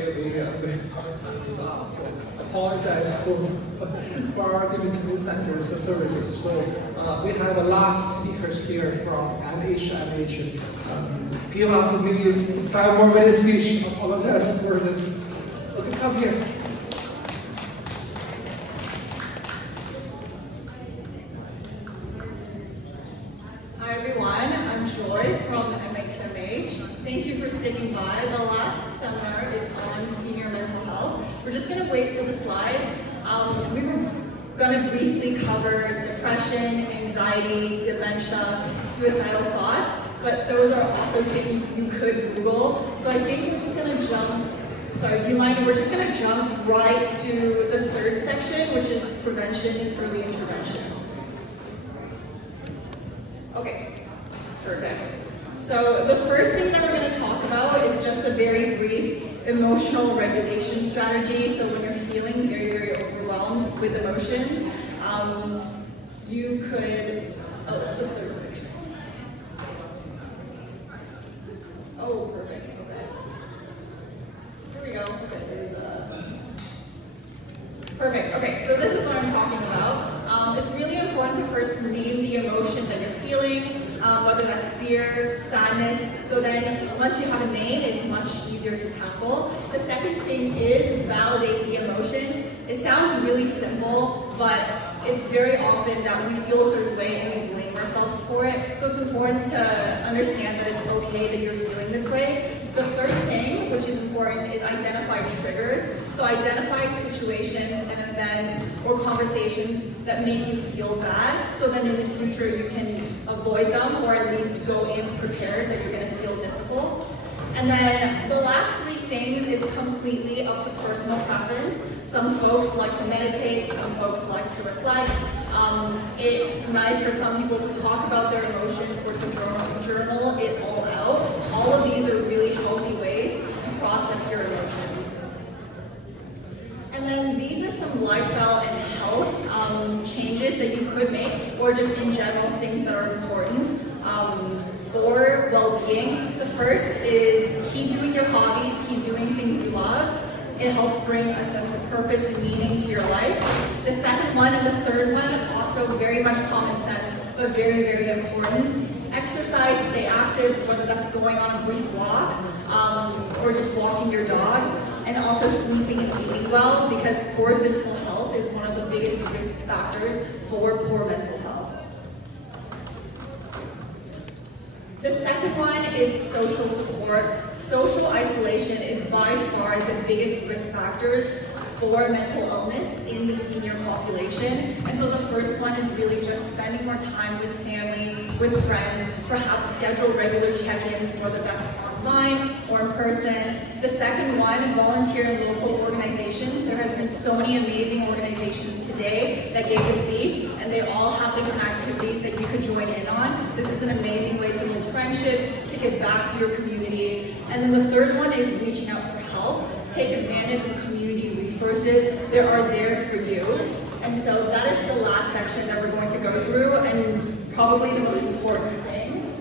apologize for our community centers services. So we have a last speakers here from MH. Give us maybe 5 more minutes each. Apologize for this. Okay, come here. Hi everyone, I'm Joy from MHMH. Thank you for sticking by. The last seminar is on senior mental health. We're just going to wait for the slides. We were going to briefly cover depression, anxiety, dementia, suicidal thoughts, but those are also things you could Google. So I think we're just going to jump, sorry, do you mind? We're just going to jump right to the third section, which is prevention and early intervention. Okay, perfect. So the first thing that we're going to talk about is just a very brief emotional regulation strategy. So when you're feeling very, very overwhelmed with emotions, you could, oh, it's the third section. Oh, perfect, okay. Here we go, okay, perfect, okay, so this is what I'm talking about. It's really important to first name the emotion that you're feeling, whether that's fear, sadness, so then once you have a name, it's much easier to tackle. The second thing is validate the emotion. It sounds really simple, but it's very often that we feel a certain way and we blame ourselves for it. So it's important to understand that it's okay that you're feeling this way. The third thing, which is important, is identify triggers. So identify situations and events or conversations that make you feel bad, so then in the future you can avoid them or at least go in prepared that you're going to feel difficult. And then the last 3 things is completely up to personal preference. Some folks like to meditate, some folks like to reflect. It's nice for some people to talk about their emotions or to journal it all out. All of these are really healthy ways to process your emotions. And then these are some lifestyle and health changes that you could make, or just in general things that are important for well-being. The first is keep doing your hobbies, keep doing things you love. It helps bring a sense of purpose and meaning to your life. The second one and the third one, also very much common sense, but very, very important. Exercise, stay active, whether that's going on a brief walk or just walking your dog, and also sleeping and eating well, because poor physical health is one of the biggest risk factors for poor mental health. The second one is social support. Social isolation is by far the biggest risk factors for mental illness in the senior population. And so the first one is really just spending more time with family, with friends, perhaps schedule regular check-ins, whether that's online or in person. The second one, volunteer in local organizations. There has been so many amazing organizations today that gave a speech, and they all have different activities that you could join in on. This is an amazing way to build friendships, to give back to your community. And then the third one is reaching out for help. Take advantage of community resources that are there for you. And so that is the last section that we're going to go through, and probably the most important thing.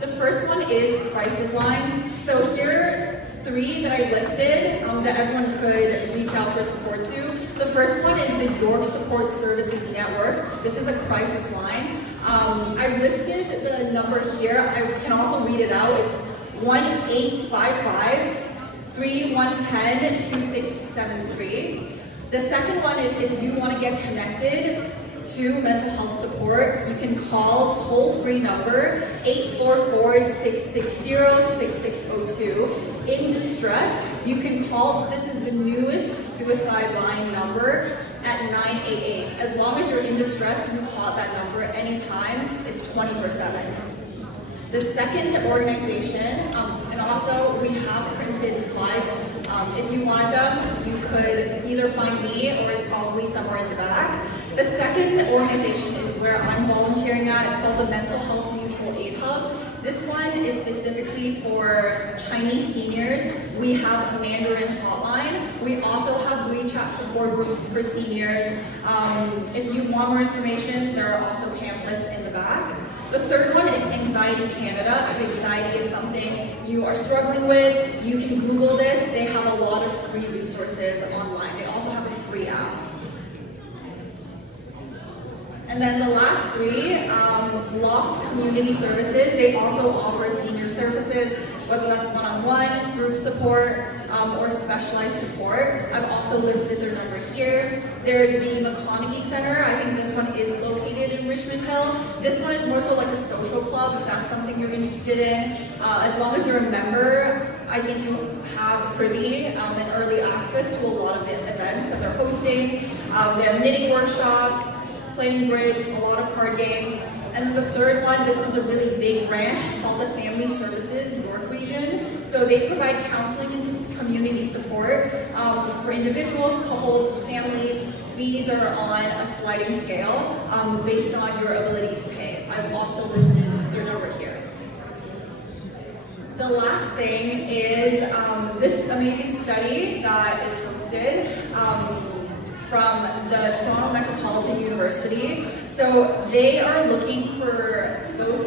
The first one is crisis lines. So here are 3 that I listed that everyone could reach out for support to. The first one is the York Support Services Network. This is a crisis line. I listed the number here. I can also read it out. It's 1-855-3110-2673. The second one is if you want to get connected to mental health support, you can call toll-free number 844-660-6602. In distress, you can call, this is the newest suicide line number, at 988. As long as you're in distress, you can call that number anytime. It's 24/7. The second organization, and also we have printed slides. If you wanted them, you could either find me or it's probably somewhere in the back. The second organization is where I'm volunteering at. It's called the Mental Health Mutual Aid Hub. This one is specifically for Chinese seniors. We have a Mandarin hotline. We also have WeChat support groups for seniors. If you want more information, there are also pamphlets in the back. The third one is Anxiety Canada. If anxiety is something you are struggling with, you can Google this. They have a lot of free resources online. They also have a free app. And then the last 3, Loft Community Services. They also offer senior services, whether that's one-on-one, group support, or specialized support. I've also listed their number here. There's the McConaughey Center. I think this one is located in Richmond Hill. This one is more so like a social club, if that's something you're interested in. As long as you're a member, I think you have privy and early access to a lot of the events that they're hosting. They have knitting workshops, playing bridge, a lot of card games. And then the third one, this one's a really big branch called the Family Services York Region. So they provide counseling and community support for individuals, couples, families. Fees are on a sliding scale based on your ability to pay. I've also listed their number here. The last thing is this amazing study that is hosted from the Toronto Metropolitan University. So they are looking for both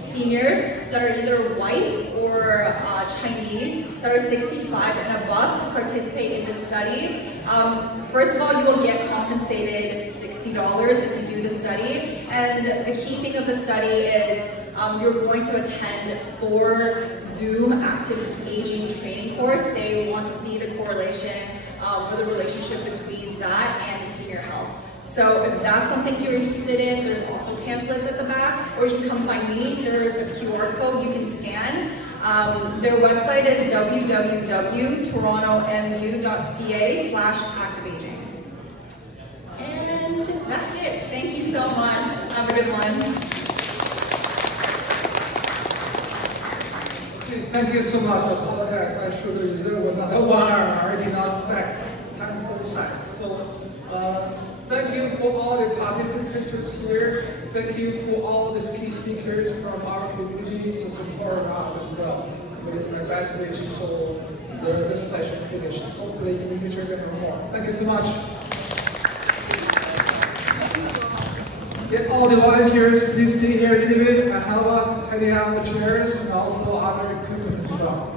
seniors that are either white or Chinese that are 65 and above to participate in this study. First of all, you will get compensated $60 if you do the study. And the key thing of the study is you're going to attend 4 Zoom active aging training course. They want to see the correlation for the relationship between that and senior health. So if that's something you're interested in, there's also pamphlets at the back, or you can come find me. There's a QR code you can scan. Their website is www.torontomu.ca/activeaging. And that's it. Thank you so much. Have a good one. Thank you so much. I apologize. I should reserve another 1 hour. I did not expect time so tight. So thank you for all the participants here. Thank you for all these key speakers from our community to support us as well. It's my best wish for this session finished. Hopefully in the future we have more. Thank you so much. Get all the volunteers, please stay here a little bit and help us tidy up the chairs and also other equipment as well.